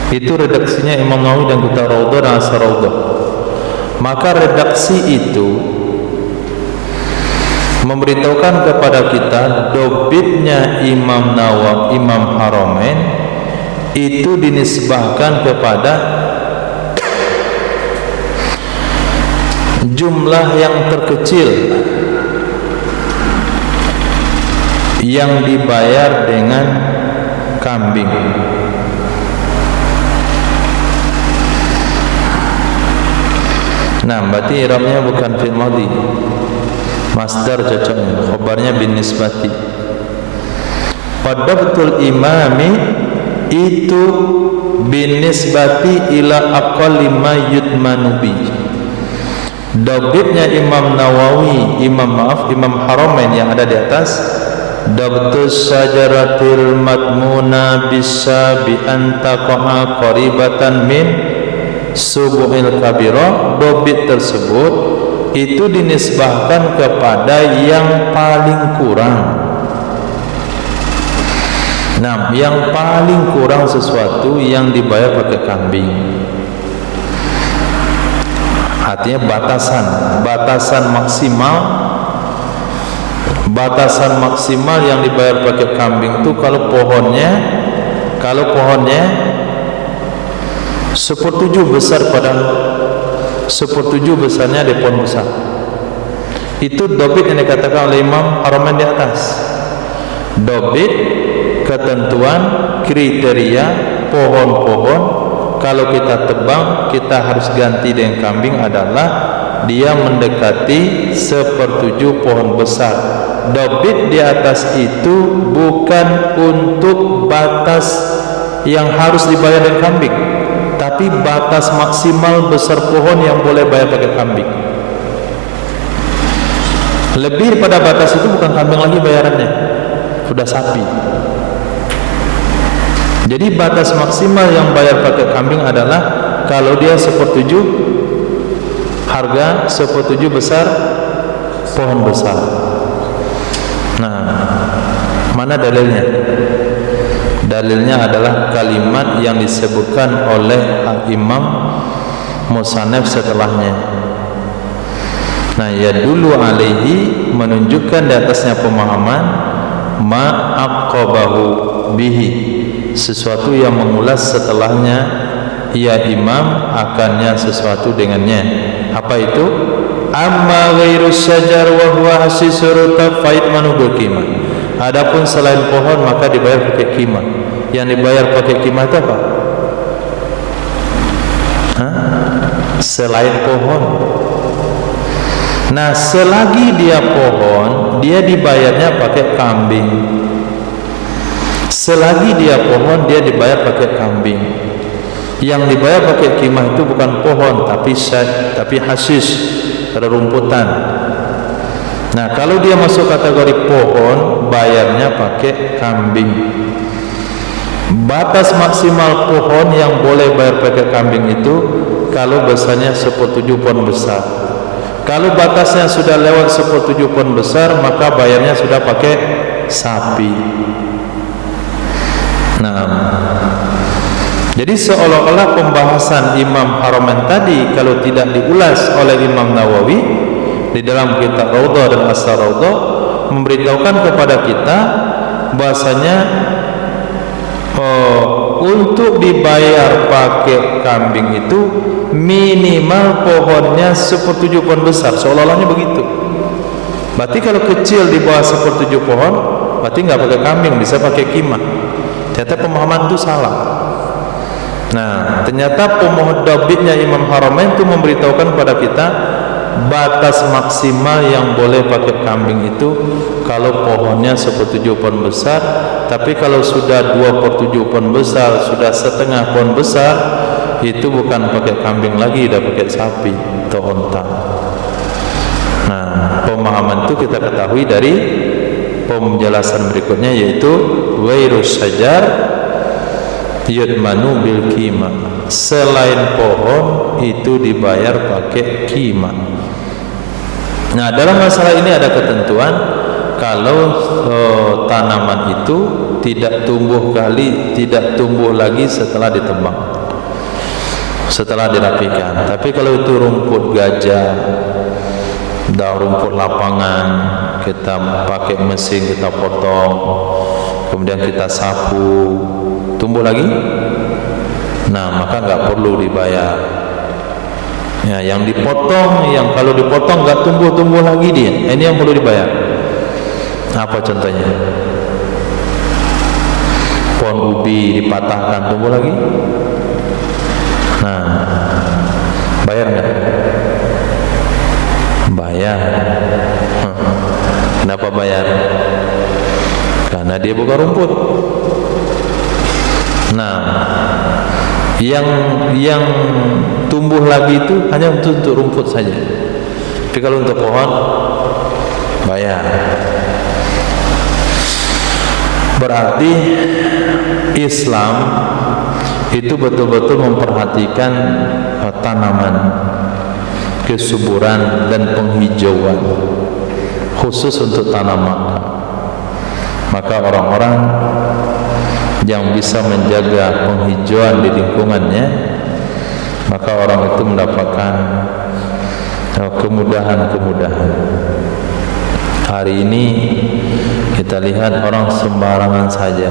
Itu redaksinya Imam Nawawi dan kita Raudhah dan Asar Raudhah. Maka redaksi itu memberitahukan kepada kita dobitnya Imam Nawawi, Imam Haramain itu dinisbahkan kepada jumlah yang terkecil yang dibayar dengan kambing. Nah, berarti i'rabnya bukan fi'il madhi. Masdar cocoknya, khabarnya bin nisbati. Padabtul imami itu bin nisbati ila aqalli ma yudmanu bi. Dabitnya Imam Nawawi, Imam Haramain yang ada di atas, dabtus sajaratil matmuna bisa bi antaqa'a qaribatan min subu'il kabira. Dobit tersebut itu dinisbahkan kepada yang paling kurang Nah, yang paling kurang sesuatu yang dibayar pakai kambing. Artinya batasan maksimal yang dibayar pakai kambing itu kalau pohonnya 1/7 besar pada 1/7 besarnya di pohon besar. Itu dobit yang dikatakan oleh Imam Haramain di atas. Dobit, ketentuan, kriteria pohon-pohon kalau kita tebang kita harus ganti dengan kambing adalah dia mendekati 1/7 pohon besar. Dobit di atas itu bukan untuk batas yang harus dibayar dengan kambing, tapi batas maksimal besar pohon yang boleh bayar pakai kambing. Lebih daripada batas itu bukan kambing lagi bayarannya, sudah sapi. Jadi batas maksimal yang bayar pakai kambing adalah kalau dia 1/7 harga 1/7 besar pohon besar. Nah, mana dalilnya? Dalilnya adalah kalimat yang disebutkan oleh Imam Musannaf setelahnya. Nah, ya dulu alaihi menunjukkan di atasnya pemahaman ma'aqabahu bihi, sesuatu yang mengulas setelahnya ya imam akannya sesuatu dengannya. Apa itu? Amma ghairus syajar wa huwa hasisur faid manu berkimah. Adapun selain pohon maka dibayar pakai kimah. Yang dibayar pakai kimah itu apa? Selain pohon. Nah, selagi dia pohon, dia dibayarnya pakai kambing. Selagi dia pohon, dia dibayar pakai kambing. Yang dibayar pakai kimah itu bukan pohon, tapi hasis, rerumputan. Nah, kalau dia masuk kategori pohon, bayarnya pakai kambing. Batas maksimal pohon yang boleh bayar pakai kambing itu kalau besarnya 1/7 pohon besar. Kalau batasnya sudah lewat 1/7 pohon besar, maka bayarnya sudah pakai sapi. Nah, jadi seolah-olah pembahasan Imam Haramain tadi kalau tidak diulas oleh Imam Nawawi di dalam kitab Raudhah dan Asar Raudhah memberitahukan kepada kita bahasanya untuk dibayar pakai kambing itu minimal pohonnya 1/7 pohon besar, seolah-olahnya begitu. Berarti kalau kecil di bawah 1/7 pohon, berarti nggak pakai kambing, bisa pakai kimah. Ternyata pemahaman itu salah. Nah, ternyata pemohon dobitnya Imam Haramain itu memberitahukan kepada kita batas maksimal yang boleh pakai kambing itu kalau pohonnya 1/7 pohon besar. Tapi kalau sudah 2/7 pohon besar, sudah setengah pohon besar, itu bukan pakai kambing lagi, udah pakai sapi atau onta. Nah, pemahaman itu kita ketahui dari penjelasan berikutnya, yaitu wairus syajar yudmanu bil qimah. Selain pohon itu dibayar pakai qimah. Nah, dalam masalah ini ada ketentuan kalau tanaman itu tidak tumbuh lagi setelah ditebang, setelah dirapikan. Tapi kalau itu rumput gajah, rumput lapangan, kita pakai mesin, kita potong, kemudian kita sapu, tumbuh lagi, nah maka nggak perlu dibayar. Ya, yang dipotong, yang kalau dipotong nggak tumbuh lagi dia, ini yang perlu dibayar. Apa contohnya? Pohon ubi dipatahkan, tumbuh lagi. Nah, bayar nggak? Bayar. Kenapa bayar? Karena dia bukan rumput. Nah, yang tumbuh lagi itu hanya untuk rumput saja. Tapi kalau untuk pohon, bayar. Berarti Islam itu betul-betul memperhatikan tanaman, kesuburan dan penghijauan, khusus untuk tanaman. Maka orang-orang yang bisa menjaga penghijauan di lingkungannya, maka orang itu mendapatkan kemudahan-kemudahan. Hari ini kita lihat orang sembarangan saja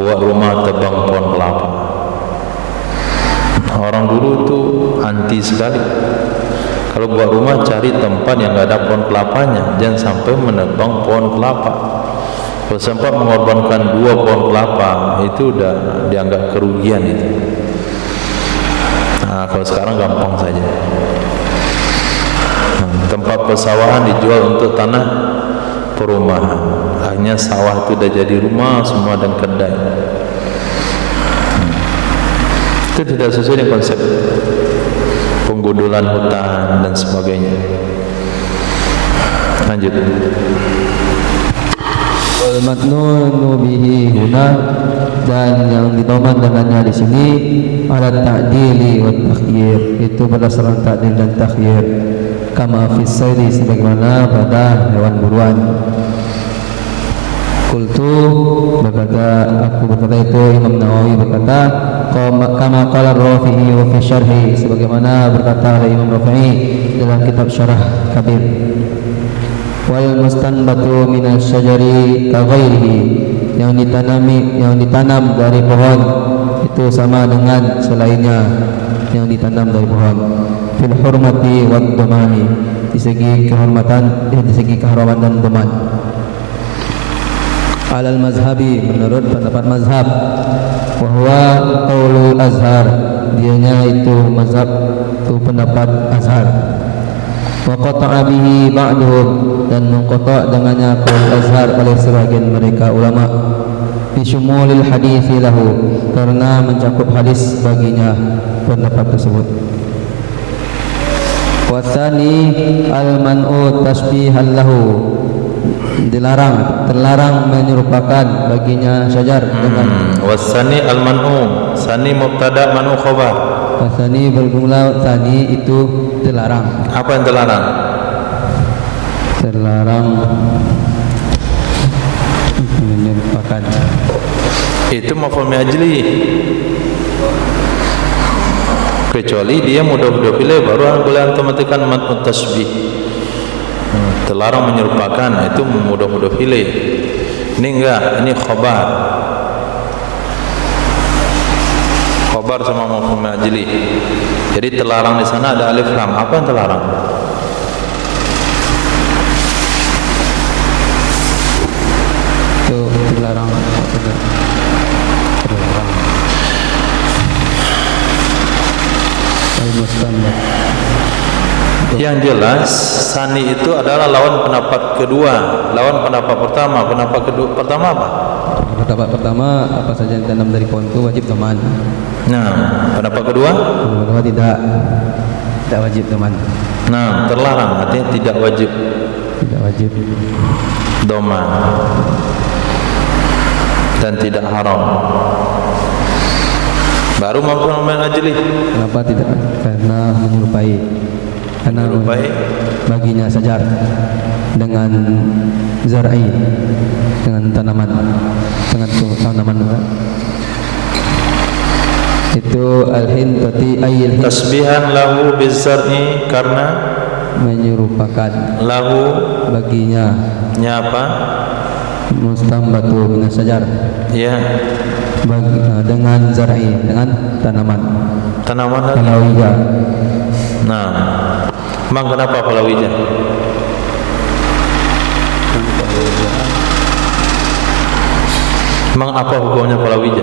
buat rumah tebang pohon kelapa. Orang dulu itu anti sekali. Kalau buat rumah cari tempat yang nggak ada pohon kelapanya, jangan sampai menebang pohon kelapa. Kalau sempat mengorbankan 2 pohon kelapa, itu udah dianggap kerugian itu. Nah, kalau sekarang gampang saja. Tempat persawahan dijual untuk tanah perumahan. Akhirnya sawah itu udah jadi rumah semua dan kedai. Itu tidak sesuai dengan konsep penggudulan hutan dan sebagainya. Lanjut. Wal matnunu bihi huna, dan yang ditoman dengannya di sini alat ta'dili wa takhyir, itu berdasarkan ta'dil dan takhyir, kama fis sayri, sebagaimana pada hewan buruan. Qultu, aku berkata itu Imam Nawawi berkata, kama qala Rafi'i wa fi syarhi, sebagaimana berkata oleh Imam Rafi'i dalam kitab Syarah Kabir. Wal mustanbatu minal syajari ka ghairihi, yang ditanam dari pohon itu sama dengan selainnya yang ditanam dari pohon. Fil hurmati wad domani, di segi kehormatan, di segi kehormatan dan doman. Alal mazhabi, menurut pendapat mazhab. Wa huwa qaulul azhar, dianya itu mazhab, itu pendapat Azhar. Wa qata'a bihi ba'duhum, dan mengqata' dengannya qaul Azhar oleh sebagian mereka ulama. Bi syumulil hadithi lahu, karena mencakup hadis baginya pendapat tersebut. Wa tsani al-man'u tashbihan lahu, terlarang menyerupakan baginya syajar dengan. Wasani al-man'u, sani mubtada, man'u khabar. Wasani berjumlah tani, itu terlarang. Apa yang terlarang? Terlarang menyerupakan. Itu maf'ul ajli. Kecuali dia mudah-mudah pilih, baru boleh antum matikan mat'ut tasbih. Terlarang menyerupakan, itu mudah-mudah pilih. Ini enggak, ini khabar. Khabar sama maf'ul ajli. Jadi terlarang di sana ada alif lam. Apa yang terlarang? Itu terlarang. Al-Mustanbah. Yang jelas sani itu adalah lawan pendapat kedua, lawan pendapat pertama. Pendapat kedua pertama apa? Pendapat pertama, apa saja yang ditanam dari pohon itu wajib doman. Nah, pendapat kedua? Pendapat kedua tidak wajib doman. Nah, terlarang, artinya tidak wajib. Tidak wajib doman dan tidak haram. Baru mampu ajli. Kenapa tidak? Karena menyerupai. Karena baginya sajar dengan zar'i, dengan tanaman, itu al-hintati ayil tasbihan lahu bizar'i, karena menyerupakan lahu baginya nyapa mustambatu minas sajar, ya, dengan zar'i, dengan tanaman palawija. Nah, memang kenapa palawija? Memang apa hukumnya palawija?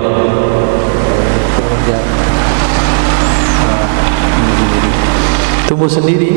Tumbuh sendiri.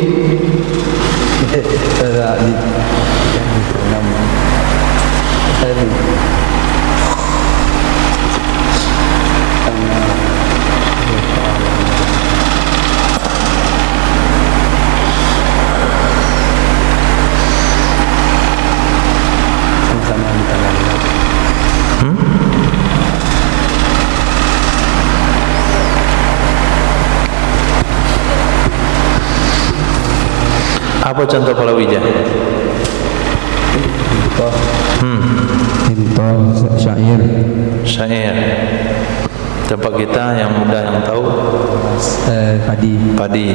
Apa contoh palawija? Hinto syair Syair. Tempat kita yang muda yang tahu padi.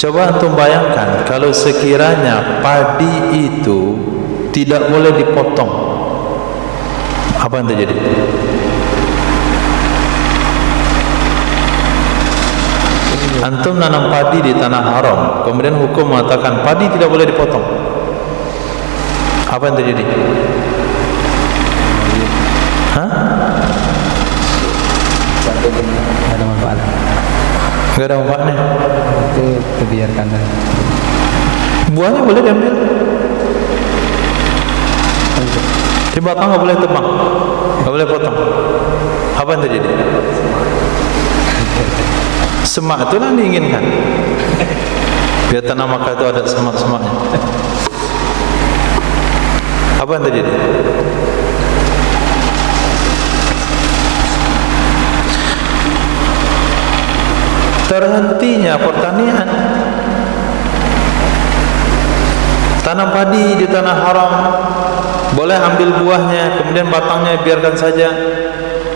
Coba antum bayangkan kalau sekiranya padi itu tidak boleh dipotong, apa yang terjadi? Antum nanam padi di tanah haram, kemudian hukum mengatakan padi tidak boleh dipotong, apa yang terjadi? Hah? Tidak ada manfaat. Enggak ada manfaatnya. Itu dibiarkan. Buahnya boleh diambil. Di batang nggak boleh tebang, nggak boleh potong. Apa yang terjadi? Semak itulah diinginkan. Biar tanah Makkah itu ada semak-semaknya. Apa yang terjadi? Terhentinya pertanian. Tanam padi di tanah haram, boleh ambil buahnya, kemudian batangnya biarkan saja.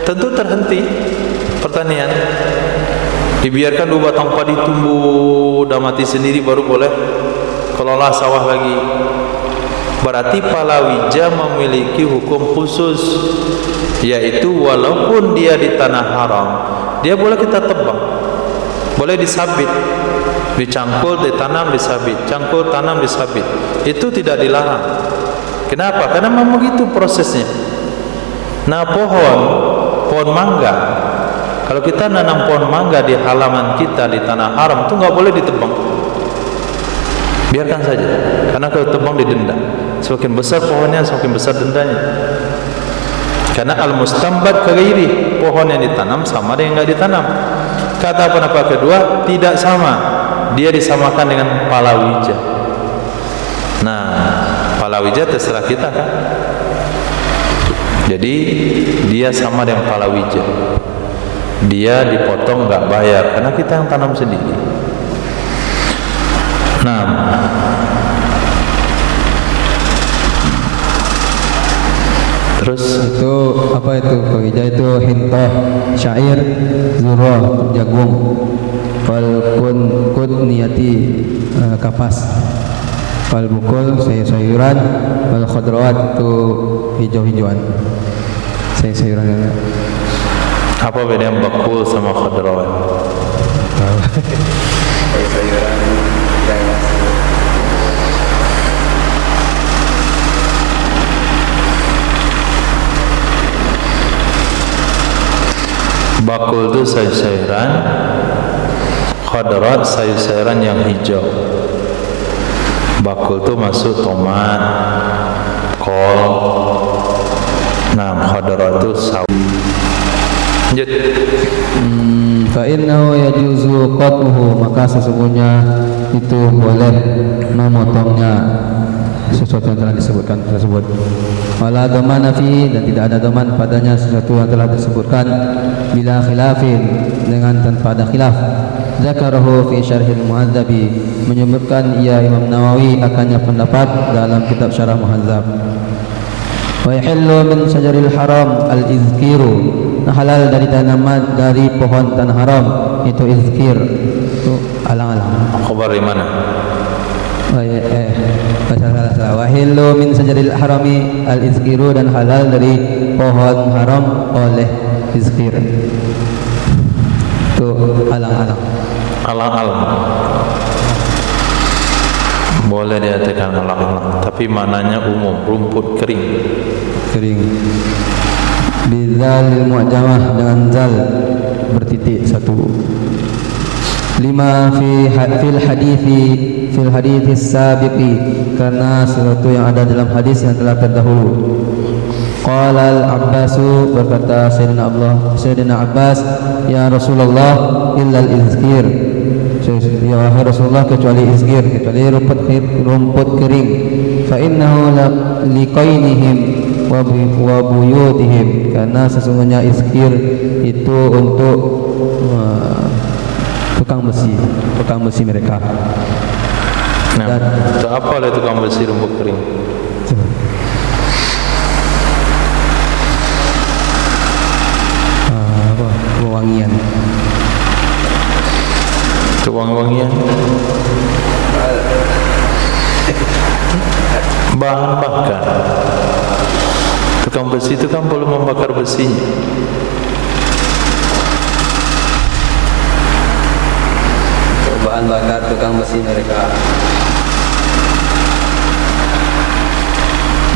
Tentu terhenti pertanian. Dibiarkan dulu batang padi tumbuh dan mati sendiri, baru boleh kelola sawah lagi. Berarti palawija memiliki hukum khusus, yaitu walaupun dia di tanah haram, dia boleh kita tebang, boleh disabit, dicangkul, ditanam, disabit, cangkul, tanam, disabit. Itu tidak dilarang. Kenapa? Karena memang begitu prosesnya. Nah, pohon mangga, kalau kita nanam pohon mangga di halaman kita di tanah haram, itu nggak boleh ditebang. Biarkan saja, karena kalau tebang didenda. Semakin besar pohonnya, semakin besar dendanya. Karena al-mustambat kaghairi, pohon yang ditanam sama dengan yang nggak ditanam. Kata pendapat kedua tidak sama, dia disamakan dengan palawija. Nah, palawija terserah kita kan. Jadi dia sama dengan palawija. Dia dipotong nggak bayar karena kita yang tanam sendiri. Nah, terus Itu apa itu? Palawija itu hintah, syair, zurah, jagung, fal niyati, kapas, fal bukul, sayur-sayuran, fal khadrawat itu hijau-hijauan, sayur-sayuran. apa bedanya bakul sama khadrawat? Bakul itu sayur-sayuran, khadrawat sayur-sayuran yang hijau. Bakul itu masuk tomat, kol. Nah, khadrawat itu sawi. Lanjut. Fa innahu yajuzu qat'uhu, maka sesungguhnya itu boleh memotongnya sesuatu yang telah disebutkan tersebut. Wala dhamana fi, dan tidak ada dhaman padanya sesuatu yang telah disebutkan, bila khilafin, dengan tanpa ada khilaf. Zakarahu fi syarhil muhadzabi, menyebutkan ia Imam Nawawi akannya pendapat dalam kitab Syarah Muhadzab. Wa yahillu min syajaril haram al-izkiru, halal dari tanaman dari pohon tanah haram itu izkir, itu alang-alang. Khabar di mana? Wa yahillu min syajaril harami al-izkiru, dan halal dari pohon haram oleh izkir, itu alang-alang. Alang-alang. Boleh diartikan alang-alang, tapi maknanya umum, rumput kering. Bizalil mu'jamah, dengan zal bertitik satu. Lima fil hadithi sabiqi, karena sesuatu yang ada dalam hadis yang telah terdahulu. Qala al-Abbasu, berkata Sayyidina Abbas, ya Rasulullah, illa al-izkir, ya wahai Rasulullah, kecuali izkir, kecuali rumput kering. Fa innahu liqainihim wa buyutihim, karena sesungguhnya izkir itu untuk tukang besi mereka. Nah, untuk apa oleh tukang besi rumput kering? wangi-wangian. Bahan bakar. Tukang besi itu kan perlu membakar besinya. Bahan bakar tukang besi mereka.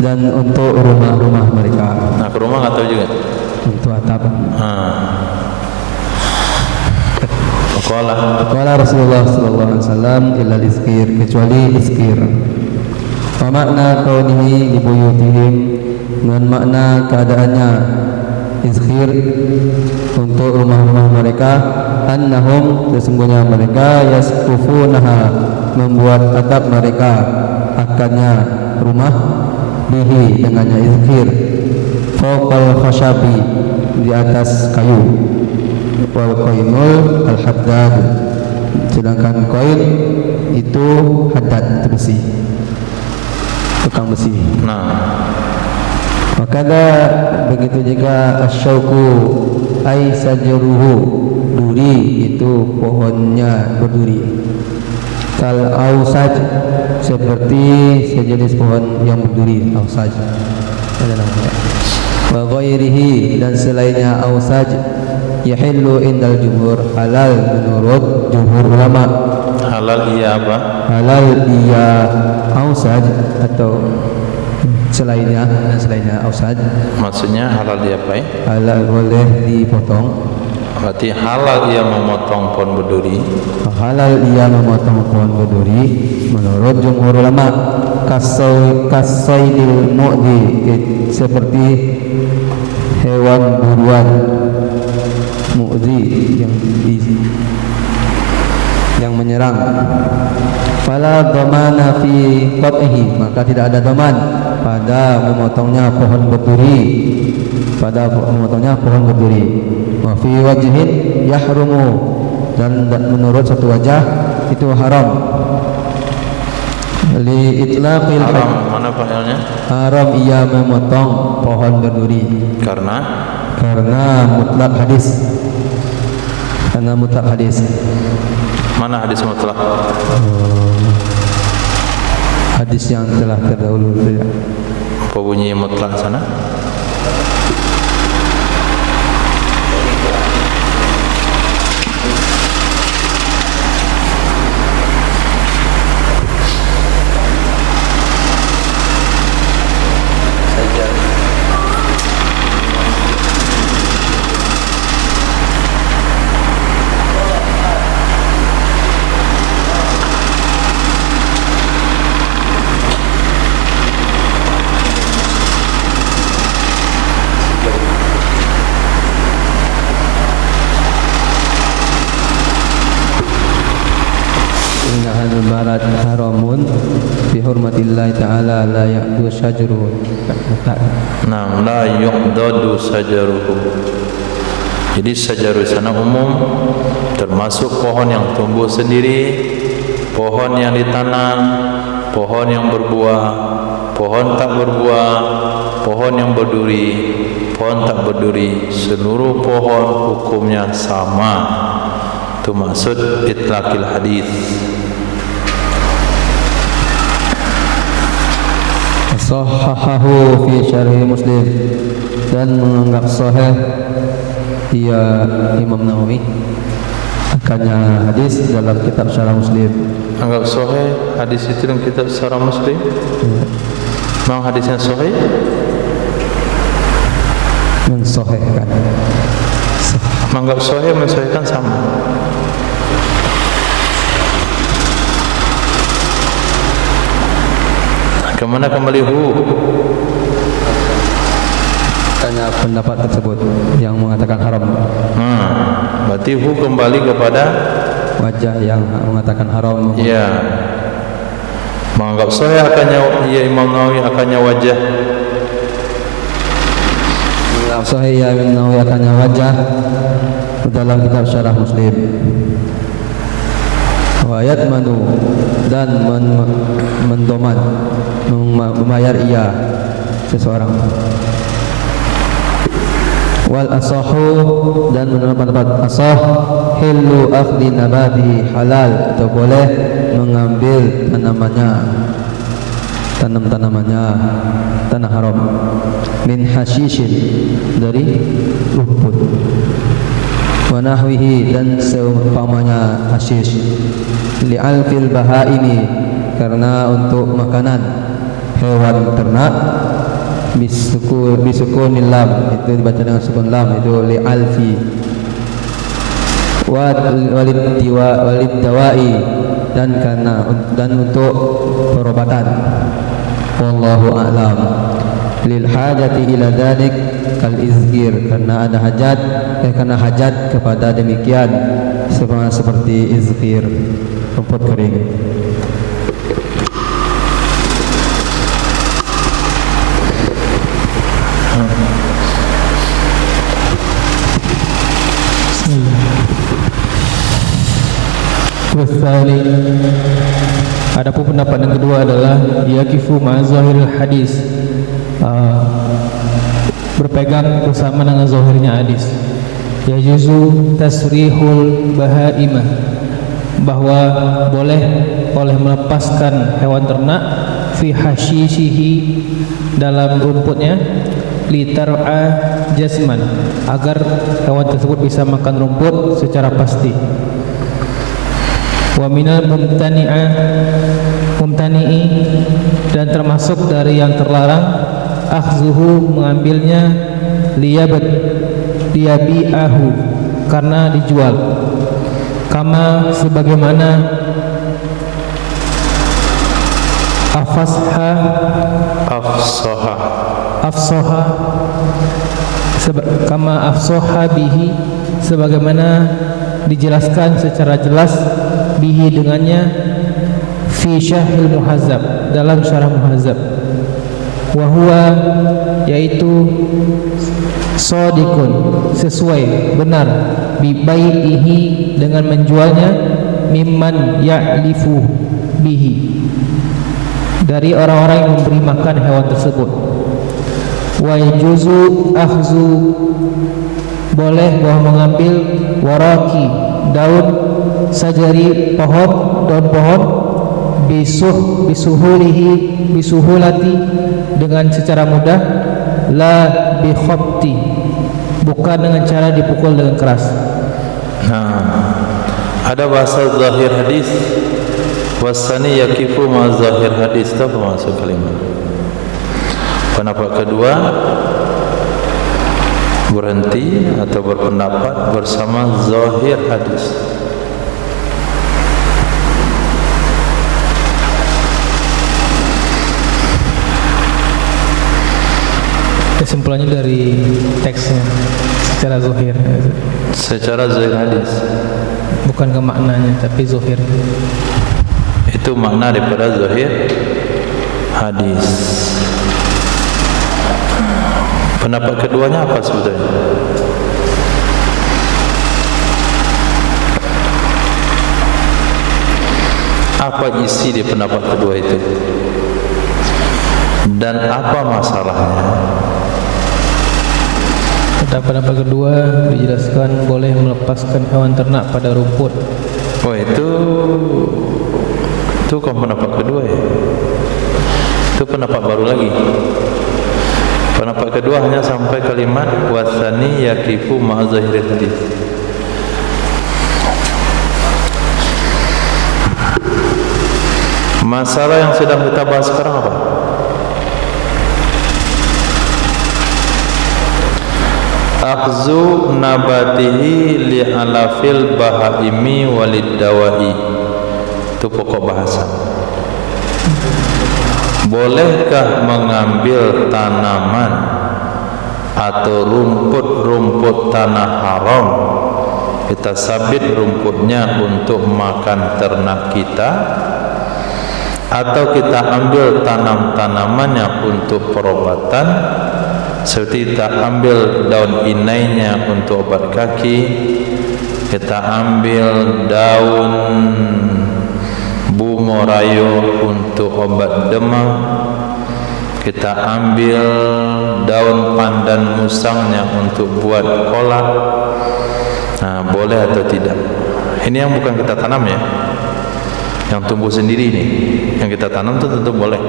Dan untuk rumah-rumah mereka. Nah, ke rumah nggak tahu juga. Untuk atap. Qala Rasulullah sallallahu alaihi wasallam illa iskir, kecuali iskir. Wa makna kaunihi li buyutihim, dengan makna keadaannya iskir untuk rumah-rumah mereka, annahum, sesungguhnya mereka yasqufunaha, membuat atap mereka, akannya rumah, bihi, dengannya iskir, fawqal khashabi, di atas kayu, wal qainul al haddad, sedangkan qain itu haddad, itu besi, tukang besi. Makanya begitu juga asyauku ay sajruhu, duri itu pohonnya berduri. Kal ausaj, seperti sejenis pohon yang berduri, ausaj. Wa ghairihi, dan selainnya ausaj, yahillu indal jumhur, halal menurut jumhur ulama. Halal iya apa? Halal iya ausaj atau selainnya, dan selainnya ausaj. Maksudnya halal diapain? Halal boleh dipotong. Berarti halal ia memotong pohon berduri. Halal ia memotong pohon berduri menurut jumhur ulama. Kasaidil mu'di, seperti hewan buruan mu'di yang menyerang. Fala dhamana fi qat'ihi, maka tidak ada dhaman pada memotongnya pohon berduri, Wa fi wajhin yahrumu, dan menurut satu wajah itu haram. Li itlaqil haram, mana failnya? Haram ia memotong pohon berduri karena mutlak hadis. Mana hadis mutlak? Hadis yang telah terdahulu. Apa bunyi mutlak sana? Barat haramun bi hurmatillahi ta'ala la ya'du syajru. Nah, la yuqdadu sajaruhu. Jadi sajaru sana umum, termasuk pohon yang tumbuh sendiri, pohon yang ditanam, pohon yang berbuah, pohon tak berbuah, pohon yang berduri, pohon tak berduri. Seluruh pohon hukumnya sama. Itu maksud itlaqil hadis. Sahahahu fi syarih Muslim, dan menganggap sahih ia Imam Nawawi akannya hadis dalam kitab Syarah Muslim. Anggap sahih hadis itu dalam kitab Syarah Muslim? Memang hadisnya sahih? Mensahihkan. Menganggap sahih, mensahihkan sama. Kemana kembali hu? Tanya pendapat tersebut yang mengatakan haram. Berarti hu kembali kepada wajah yang mengatakan haram. Ya. Menganggap sahih akannya ya Imam Nawawi akannya wajah. Menganggap sahih ya Imam Nawawi akannya wajah dalam kitab Syarah Muslim. Wa yatmanu, dan mendoman, membayar ia seseorang. Wal asahu, dan menurut pendapat asah, hillu akhdi nabati, halal atau boleh mengambil tanamannya, tanah haram, min hashishin, dari rumput, wa nahwihi, dan seumpamanya hashish, li'alfil bahaimi, karena untuk makanan hewan ternak, bisukunil lam, itu dibaca dengan sukun lam, itu li'alfi, walid dawai, dan untuk perobatan. Wallahu a'lam. Lil hajati ila dzalik kal izgir, karena ada hajat kepada demikian, seperti izgir, rumput kering. Wasali. Adapun pendapat yang kedua adalah yakifu ma'azahiril hadis, berpegang bersama dengan zahirnya hadis. Yajuzu tasrihul bahaimah, bahwa boleh melepaskan hewan ternak fi hashishihi, dalam rumputnya, litar'a jasman, agar hewan tersebut bisa makan rumput secara pasti. Wa minal mumtani'i, dan termasuk dari yang terlarang, akhzuhu, mengambilnya, liyabi'ahu, karena dijual, kama sebagaimana kama afsoha bihi, sebagaimana dijelaskan secara jelas, bihi, dengannya, fi syarhil muhazzab, dalam syarah muhazzab. Wa huwa, yaitu shadiqun, sesuai, benar, bi bai'ihi, dengan menjualnya, mimman ya'lifu bihi, dari orang-orang yang memberi makan hewan tersebut. Wa yajuzu akhzu, boleh bahwa mengambil, waraki, daun sajari, daun pohon, bisuhulati, dengan secara mudah, la bikhatti, bukan dengan cara dipukul dengan keras. Ada bahasa zahir hadis, wasani yakifu ma zahir hadis, itu maksud kalimat. Pendapat kedua, berhenti atau berpendapat bersama zahir hadis. Kesimpulannya dari teksnya secara zahir, secara zahir hadis, bukan ke maknanya tapi zahir. Itu makna daripada zahir hadis. Pendapat keduanya apa sebetulnya? Apa isi di pendapat kedua itu? Dan apa masalahnya? Pada pendapat kedua dijelaskan boleh melepaskan hewan ternak pada rumput. Oh, itu kan pendapat kedua ya. Itu pendapat baru lagi. Pendapat kedua hanya sampai kalimat wasani yakifu ma'azahiril hadis. Masalah yang sedang kita bahas sekarang apa? Akhzu nabatihi li'alafil bahaimi walid dawai. Itu pokok bahasa. Bolehkah mengambil tanaman atau rumput-rumput tanah haram, kita sabit rumputnya untuk makan ternak kita, atau kita ambil tanam-tanamannya untuk perobatan, seperti kita ambil daun inainya untuk obat kaki, kita ambil daun bunga rayo untuk obat demam, kita ambil daun pandan musangnya untuk buat kolak, nah, boleh atau tidak? Ini yang bukan kita tanam ya, yang tumbuh sendiri ini. Yang kita tanam itu tentu boleh,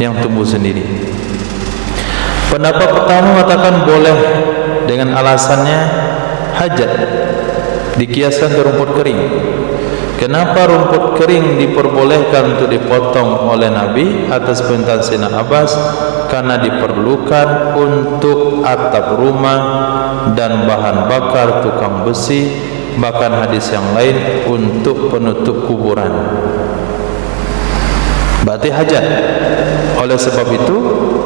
yang tumbuh sendiri. Pendapat pertama mengatakan boleh dengan alasannya hajat, dikiaskan ke rumput kering. Kenapa rumput kering diperbolehkan untuk dipotong oleh Nabi atas perintah Sayyidina Abbas? Karena diperlukan untuk atap rumah dan bahan bakar tukang besi, bahkan hadis yang lain untuk penutup kuburan. Berarti hajat. Oleh sebab itu,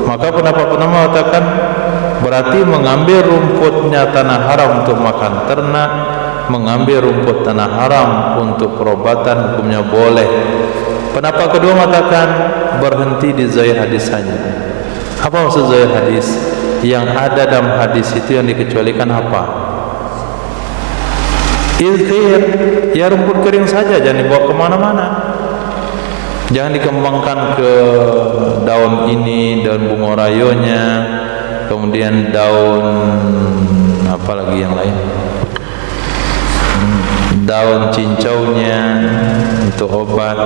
maka pendapat pertama mengatakan berarti mengambil rumputnya tanah haram untuk makan ternak, mengambil rumput tanah haram untuk perobatan hukumnya boleh. Pendapat kedua mengatakan berhenti di zahir hadis saja. Apa maksud zahir hadis? Yang ada dalam hadis itu yang dikecualikan apa? Ilkhir, ya rumput kering saja, jangan dibawa kemana-mana. Jangan dikembangkan ke daun ini, daun bunga rayonya, kemudian daun apa lagi yang lain, daun cincaunya untuk obat,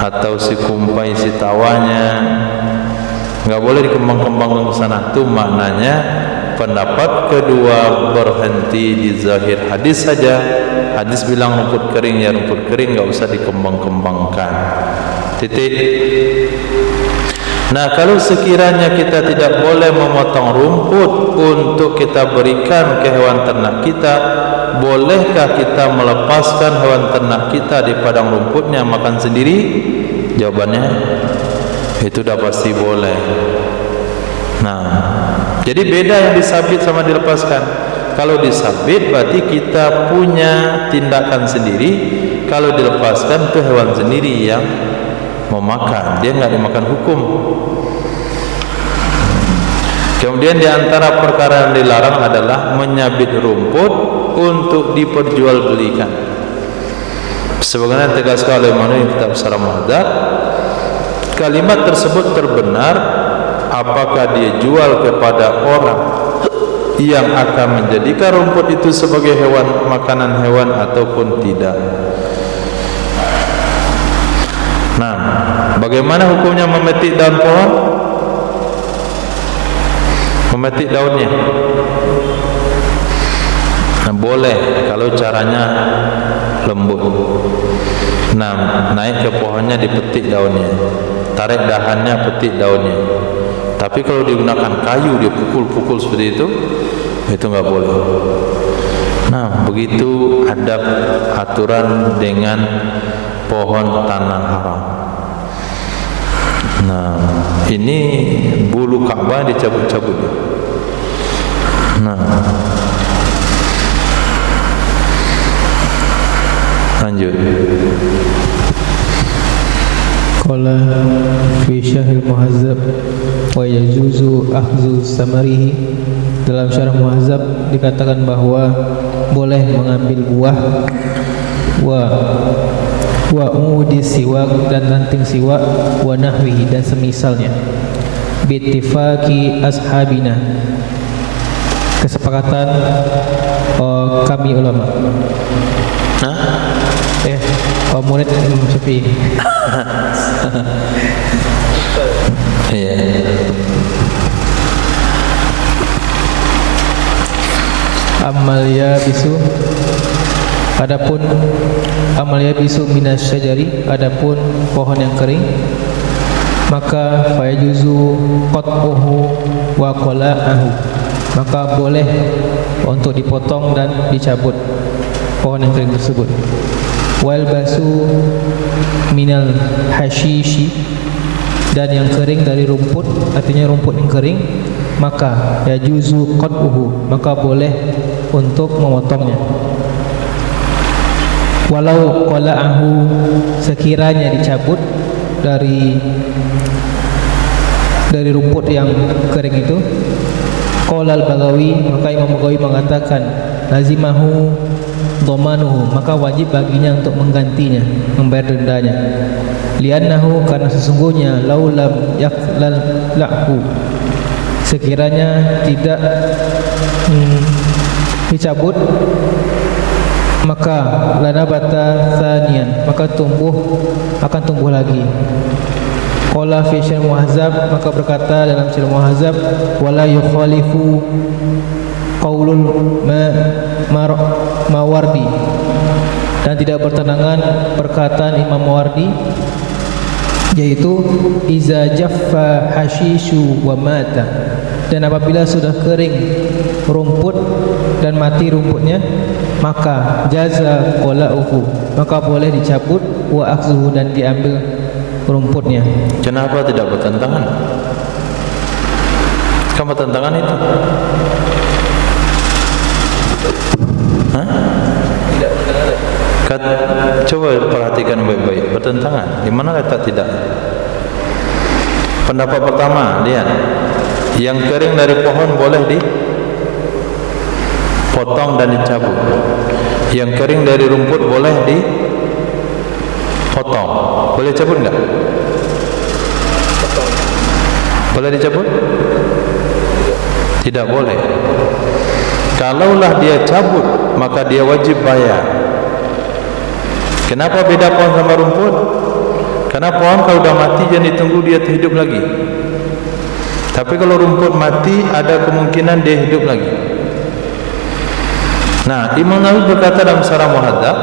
atau si kumpai si tawanya, nggak boleh dikembang-kembangkan ke sana. Itu maknanya pendapat kedua berhenti di zahir hadis saja. Hadis bilang rumput kering, ya rumput kering, nggak usah dikembang-kembangkan. Titik. Nah, kalau sekiranya kita tidak boleh memotong rumput untuk kita berikan ke hewan ternak kita, bolehkah kita melepaskan hewan ternak kita di padang rumputnya makan sendiri? Jawabannya itu dah pasti boleh. Nah, jadi beda yang disabit sama dilepaskan. Kalau disabit berarti kita punya tindakan sendiri. Kalau dilepaskan itu hewan sendiri yang memakan, dia nggak dimakan hukum. Kemudian di antara perkara yang dilarang adalah menyabit rumput untuk diperjualbelikan. Sebagaimana tegaskan oleh Imam Nawawi kitab Syarah Muhadzab, kalimat tersebut terbenar apakah dia jual kepada orang yang akan menjadikan rumput itu sebagai hewan makanan hewan ataupun tidak. Nah, bagaimana hukumnya memetik daun pohon? Memetik daunnya. Nah, boleh kalau caranya lembut. Nah, naik ke pohonnya dipetik daunnya, tarik dahannya, petik daunnya. Tapi kalau digunakan kayu, dia pukul-pukul seperti itu nggak boleh. Nah, begitu adab aturan dengan pohon tanah haram. Nah, ini bulu Ka'bah dicabut-cabut. Nah, lanjut. Qala fi Syarhil Muhadzab wa yajuzu akhdhu samarihi. Dalam Syarah Muhadzab dikatakan bahwa boleh mengambil buah wa udi siwak dan ranting siwak wa nahwihi dan semisalnya bittifaqi ashabina, kesepakatan kami ulama. Murid Imam Syafi'i. Iya. Amal yabisu, adapun amal yabisu minas syajari, adapun pohon yang kering, maka fayajuzu qat'uhu wa qala'ahu, maka boleh untuk dipotong dan dicabut pohon yang kering tersebut. Wal basu minal hashishi, dan yang kering dari rumput, artinya rumput yang kering, maka yajuzu qat'uhu, maka boleh untuk memotongnya. Walau qala'ahu, sekiranya dicabut dari rumput yang kering itu. Qala al-Baghawi, maka Imam Baghawi mengatakan lazimahu dhamanuhu, maka wajib baginya untuk menggantinya, membayar dendanya. Li'annahu, karena sesungguhnya laulam yaqlal lahu, sekiranya tidak dicabut, maka lanabata thaniyan, maka akan tumbuh lagi. Qala fi syarh muhazzab, maka berkata dalam syarh muhazzab, wala yukhalifu qaulul Mawardi, dan tidak bertentangan perkataan Imam Mawardi, yaitu iza jaffa hashishu wa mata, dan apabila sudah kering rumput dan mati rumputnya, maka jaza qala'uhu, maka boleh dicabut, wa akhzuhu, dan diambil rumputnya. Kenapa tidak bertentangan? Kan bertentangan itu? Hah? Tidak bertentangan. Coba perhatikan baik-baik. Bertentangan. Di mana letak tidak? Pendapat pertama, lihat. Yang kering dari pohon boleh dipotong dan dicabut. Yang kering dari rumput boleh dipotong. Boleh cabut enggak? Boleh dicabut? Tidak boleh. Kalaulah dia cabut, maka dia wajib bayar. Kenapa beda pohon sama rumput? Karena pohon kalau sudah mati jangan ditunggu dia hidup lagi. Tapi kalau rumput mati ada kemungkinan dia hidup lagi. Nah, Imam Nawawi berkata dalam Syarah Muhadzab,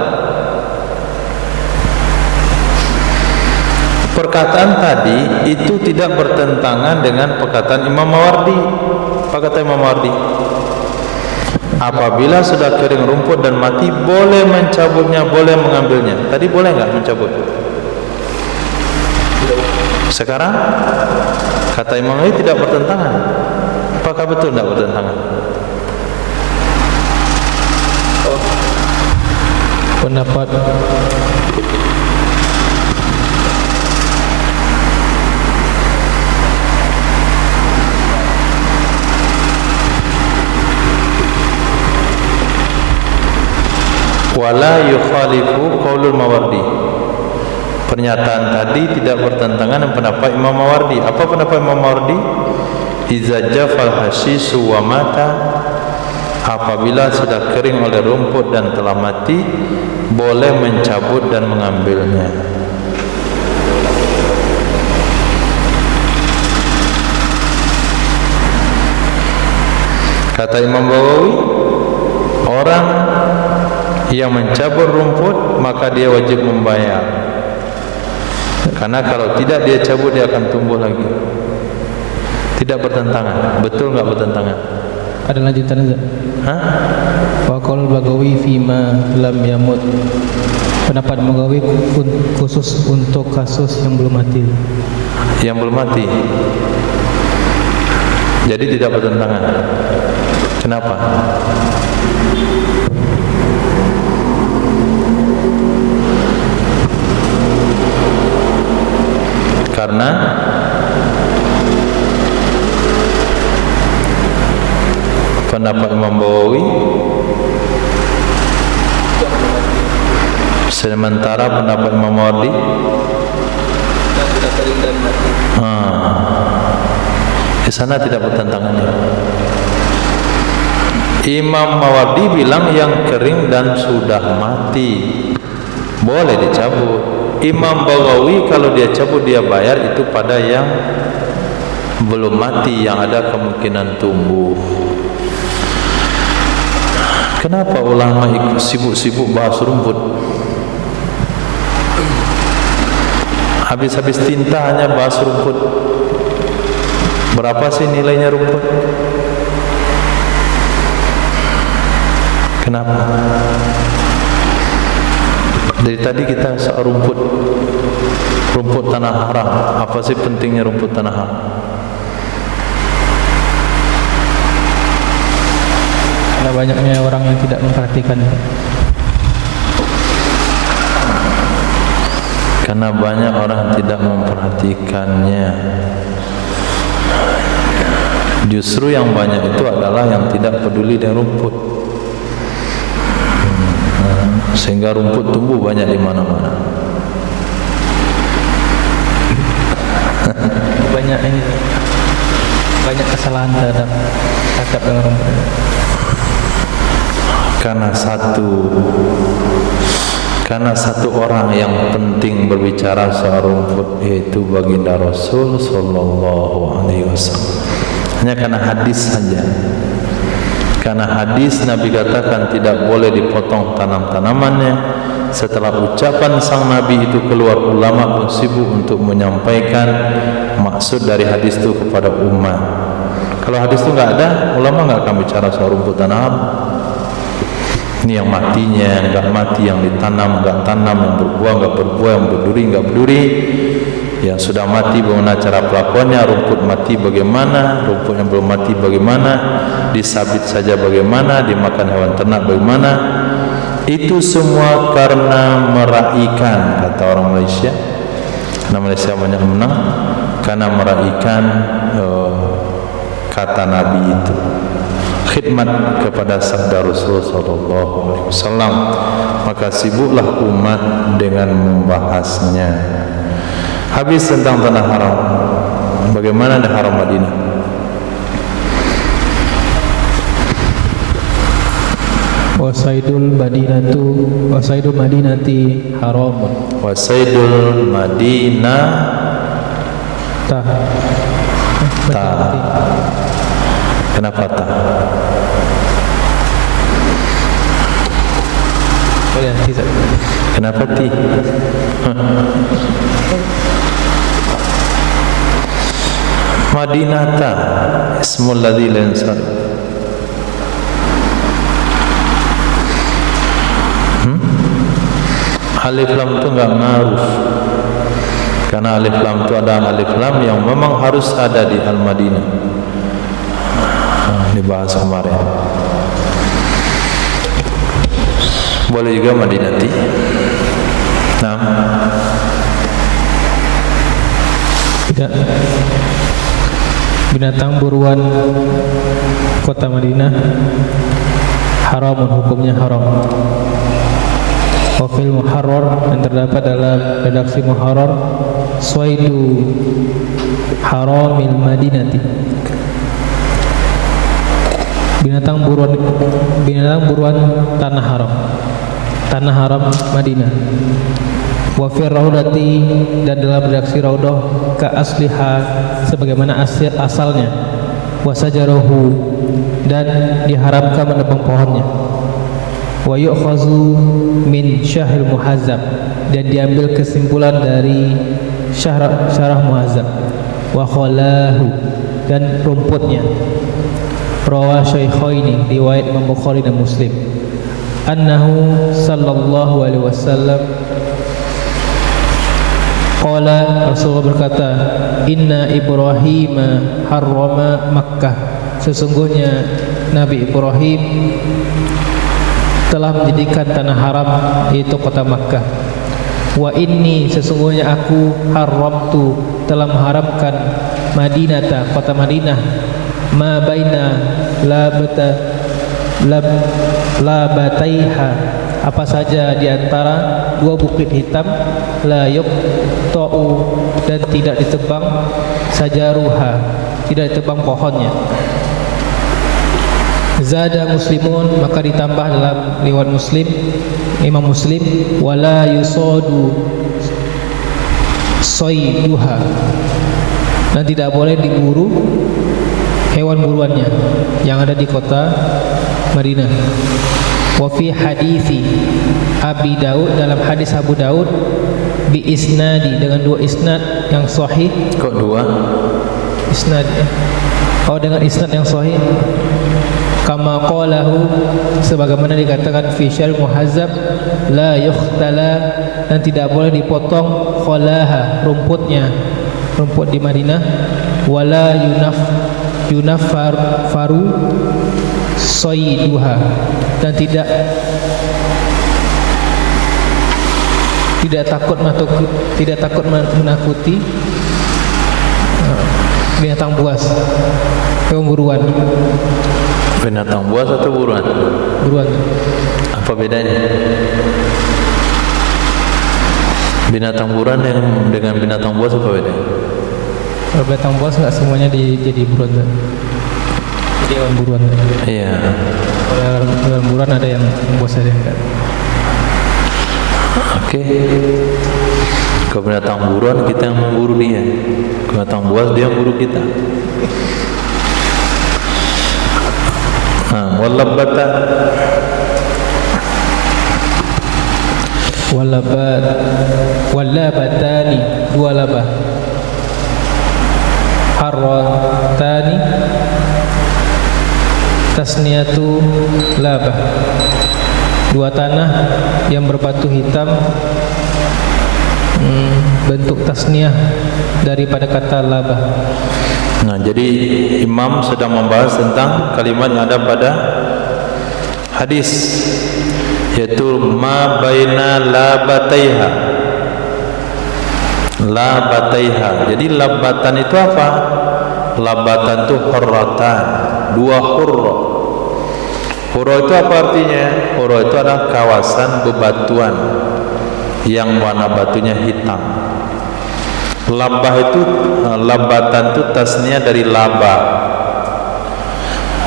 perkataan tadi itu tidak bertentangan dengan perkataan Imam Mawardi. Apa kata Imam Mawardi? Apabila sudah kering rumput dan mati, boleh mencabutnya, boleh mengambilnya. Tadi boleh enggak mencabut? Sekarang kata Imam Nawawi tidak bertentangan. Apakah betul tidak bertentangan? Pendapat wala yukhalifu qaulul Mawardi. Pernyataan tadi tidak bertentangan dengan pendapat Imam Mawardi. Apa pendapat Imam Mawardi? Iza jafal hashisu wa mata, apabila sudah kering oleh rumput dan telah mati, boleh mencabut dan mengambilnya. Kata Imam Bawawi, orang yang mencabut rumput maka dia wajib membayar, karena kalau tidak dia cabut dia akan tumbuh lagi. Tidak bertentangan. Betul enggak bertentangan? ada lanjutan enggak? Hah? Wa qaul Bagawi fima lam yamut. Pendapat Bagawi khusus untuk kasus yang belum mati. Yang belum mati. Jadi tidak bertentangan. Kenapa? Karena pendapat Imam Bawawi, sementara pendapat Imam Mawardi di sana tidak bertentangan. Imam Mawardi bilang yang kering dan sudah mati boleh dicabut. Imam Baghawi kalau dia cabut dia bayar, itu pada yang belum mati yang ada kemungkinan tumbuh. Kenapa ulama sibuk-sibuk bahas rumput? Habis-habis tinta hanya bahas rumput. Berapa sih nilainya rumput? Kenapa? Dari tadi kita soal rumput tanah haram. Apa sih pentingnya rumput tanah haram? Karena banyaknya orang yang tidak memperhatikan. Karena banyak orang yang tidak memperhatikannya. Justru yang banyak itu adalah yang tidak peduli dengan rumput. sehingga rumput tumbuh banyak di mana-mana. Banyak ini, banyak kesalahan terhadap dengan rumput. Karena satu orang yang penting berbicara soal rumput, yaitu baginda Rasul sallallahu alaihi wasallam. Hanya karena hadis saja. Karena hadis Nabi katakan tidak boleh dipotong tanam-tanamannya. Setelah ucapan sang Nabi itu keluar, ulama pun sibuk untuk menyampaikan maksud dari hadis itu kepada umat. Kalau hadis itu enggak ada, ulama enggak akan bicara soal rumput tanam. Ini yang matinya, yang enggak mati, yang ditanam, enggak tanam, yang berbuah, enggak berbuah, yang berduri, enggak berduri. Yang sudah mati bagaimana cara pelakuannya, rumput mati bagaimana, rumput yang belum mati bagaimana, disabit saja bagaimana, dimakan hewan ternak bagaimana. Itu semua karena meraihkan, kata orang Malaysia. Karena Malaysia banyak menang, karena meraihkan kata Nabi itu. Khidmat kepada sabda Rasulullah sallallahu alaihi wasallam, maka sibuklah umat dengan membahasnya. Habis tentang tanah haram, bagaimana di haram Madinah? Wasaidul Madinati haramun. Wasaidul Madinah ta. Kenapa ta? Kenapa ti? Madinata ismul ladzi la yansarif. Alif lam itu enggak ngaruh. Karena alif lam itu ada alif lam yang memang harus ada di Al-Madinah. Dibahas kemarin. Boleh juga Madinati. Nah. Tidak. Binatang buruan kota Madinah haramun, hukumnya haram. Wafil muharrar, dan terdapat dalam redaksi muharrar, swaidu haramil Madinati, binatang buruan tanah haram Madinah. Wafir raudati, dan dalam redaksi raudah, ka asliha, sebagaimana asalnya. Wasajarohu, dan diharamkan menebang pohonnya. Wa yu'khazu min syahril muhazzab, dan diambil kesimpulan dari syarah muhazzab. Wa khalahu, dan rumputnya. Rawa syaikhaini, riwayat Imam Bukhari dan Muslim. Annahu sallallahu alaihi wasallam qala, Rasulullah berkata, inna Ibrahim harrama Makkah, sesungguhnya Nabi Ibrahim telah menjadikan tanah haram, yaitu kota Makkah. Wa inni, sesungguhnya aku haramtu, telah mengharamkan Madinata, kota Madinah, ma baina labataiha, apa saja di antara dua bukit hitam, la yuqta'u, dan tidak ditebang, sajaruha, tidak ditebang pohonnya. Zada Muslimun, maka ditambah dalam riwayat Muslim, Imam Muslim, wala yusadu soiduha, dan tidak boleh diburu hewan buruannya yang ada di kota Madinah. Wa fi hadithi Abi Daud, dalam hadis Abu Daud, bi isnadi, dengan dua isnad yang sahih. Kok dua? Isnad, oh dengan isnad yang sahih. Kama qalahu, sebagaimana dikatakan fi syarh muhazzab, la yukhtala, dan tidak boleh dipotong khalaha, rumputnya, rumput di Madinah. Wala yunafaru soiduha, dan tidak takut menakuti binatang buas, hewan buruan. Binatang buas atau buruan? Buruan. Apa bedanya? Binatang buruan yang dengan binatang buas apa bedanya? Kalau binatang buas nggak semuanya jadi buruan. Jadi hewan buruan. Iya. Kalau hewan buruan ada yang buas ada yang enggak. Oke. Kalau binatang buruan kita yang memburu dia. Binatang buas dia yang memburu kita. Nah, walabbata walabatani, dua labah. Harratani, tasniyatu labah, dua tanah yang berbatu hitam, bentuk tasniyah daripada kata labah. Nah, jadi imam sedang membahas tentang kalimat yang ada pada hadis, yaitu ma baina labataiha. Labataiha. Jadi labatan itu apa? Labatan itu hurratan, dua hurra. Hurra itu apa artinya? Hurra itu adalah kawasan bebatuan yang warna batunya hitam. Labah itu, labatan itu tasniah dari laba.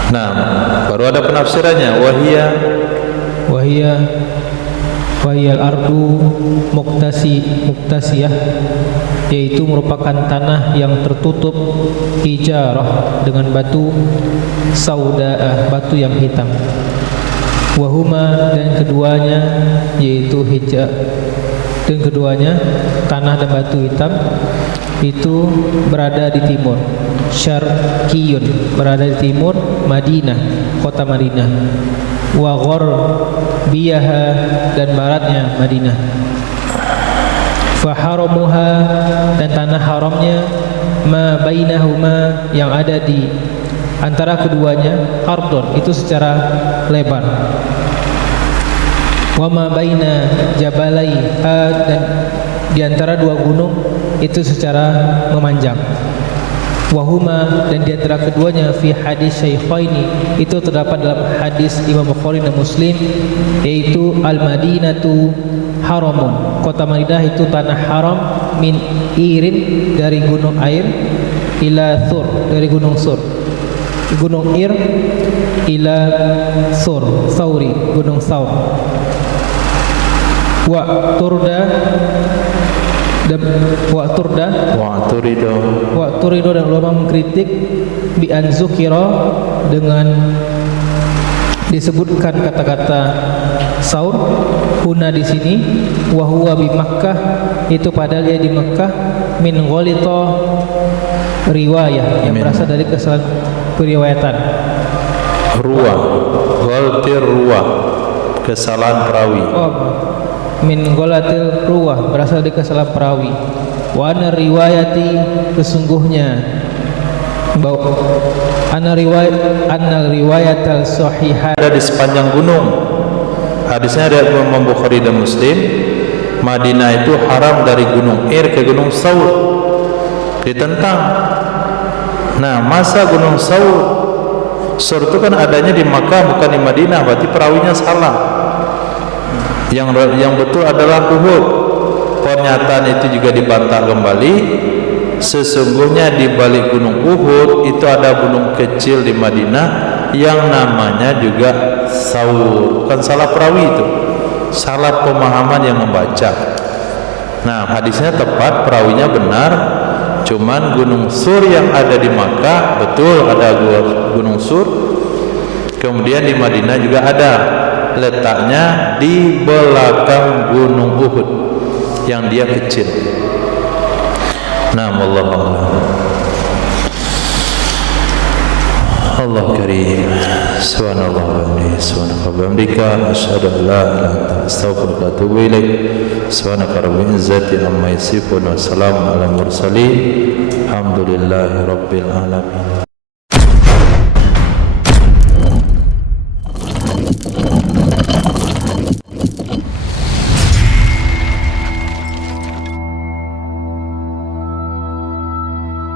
Nah, baru ada penafsirannya. Wahiyal ardu muktasiyah, yaitu merupakan tanah yang tertutup hijarah dengan batu sauda, batu yang hitam. Wahuma, dan keduanya yaitu dan keduanya tanah dan batu hitam itu berada di timur. Syarqiyun, berada di timur Madinah, kota Madinah. Wa gharbiyaha, dan baratnya Madinah. Fa haramuha, dan tanah haramnya ma bainahuma, yang ada di antara keduanya, ardon, itu secara lebar. Wa ma baina jabalaiha, dan di antara dua gunung itu secara memanjang. Wahuma, dan di antara keduanya fi hadis syaikhaini, itu terdapat dalam hadis Imam Bukhari dan Muslim, yaitu al-Madinatu haramun, kota Madinah itu tanah haram, min irin, dari gunung air, ila thur, dari gunung sur, gunung ir, ila sur, sauri, gunung saur. Wa turido, dan ulama mengkritik bi anzukira, dengan disebutkan kata-kata saur huna di sini, wa huwa bi Makkah, itu padahal dia di Makkah, min ghalita riwayah, yang berasal dari kesalahan periwayatan. Kesalahan perawi. Min golatil ruwah, berasal dari kesalahan perawi. Wa ana riwayati, sesungguhnya anna riwayatal sahihah, ada di sepanjang gunung. Hadisnya ada Imam Bukhari dan Muslim. Madinah itu haram dari gunung Ir ke gunung Saur, ditentang. Nah, masa gunung Saur itu kan adanya di Makkah, bukan di Madinah, berarti perawinya salah. Yang betul adalah Uhud. Pernyataan itu juga dibantah kembali. Sesungguhnya di balik gunung Uhud itu ada gunung kecil di Madinah yang namanya juga Saur. Bukan salah perawi itu, salah pemahaman yang membaca. Nah, hadisnya tepat, perawinya benar. Cuman gunung Sur yang ada di Makkah, betul ada gunung Sur. Kemudian di Madinah juga ada, letaknya di belakang gunung Uhud yang dia kecil. Nah, wallahu a'lam. Allah karim. Subhanallah wa bihamdika, asyhadu an la ilaha illa anta, astaghfiruka wa atubu ilaik. Subhanaka rabbil izzati amma yasifun, wa salamun alal mursalin. Alhamdulillahi rabbil alamin.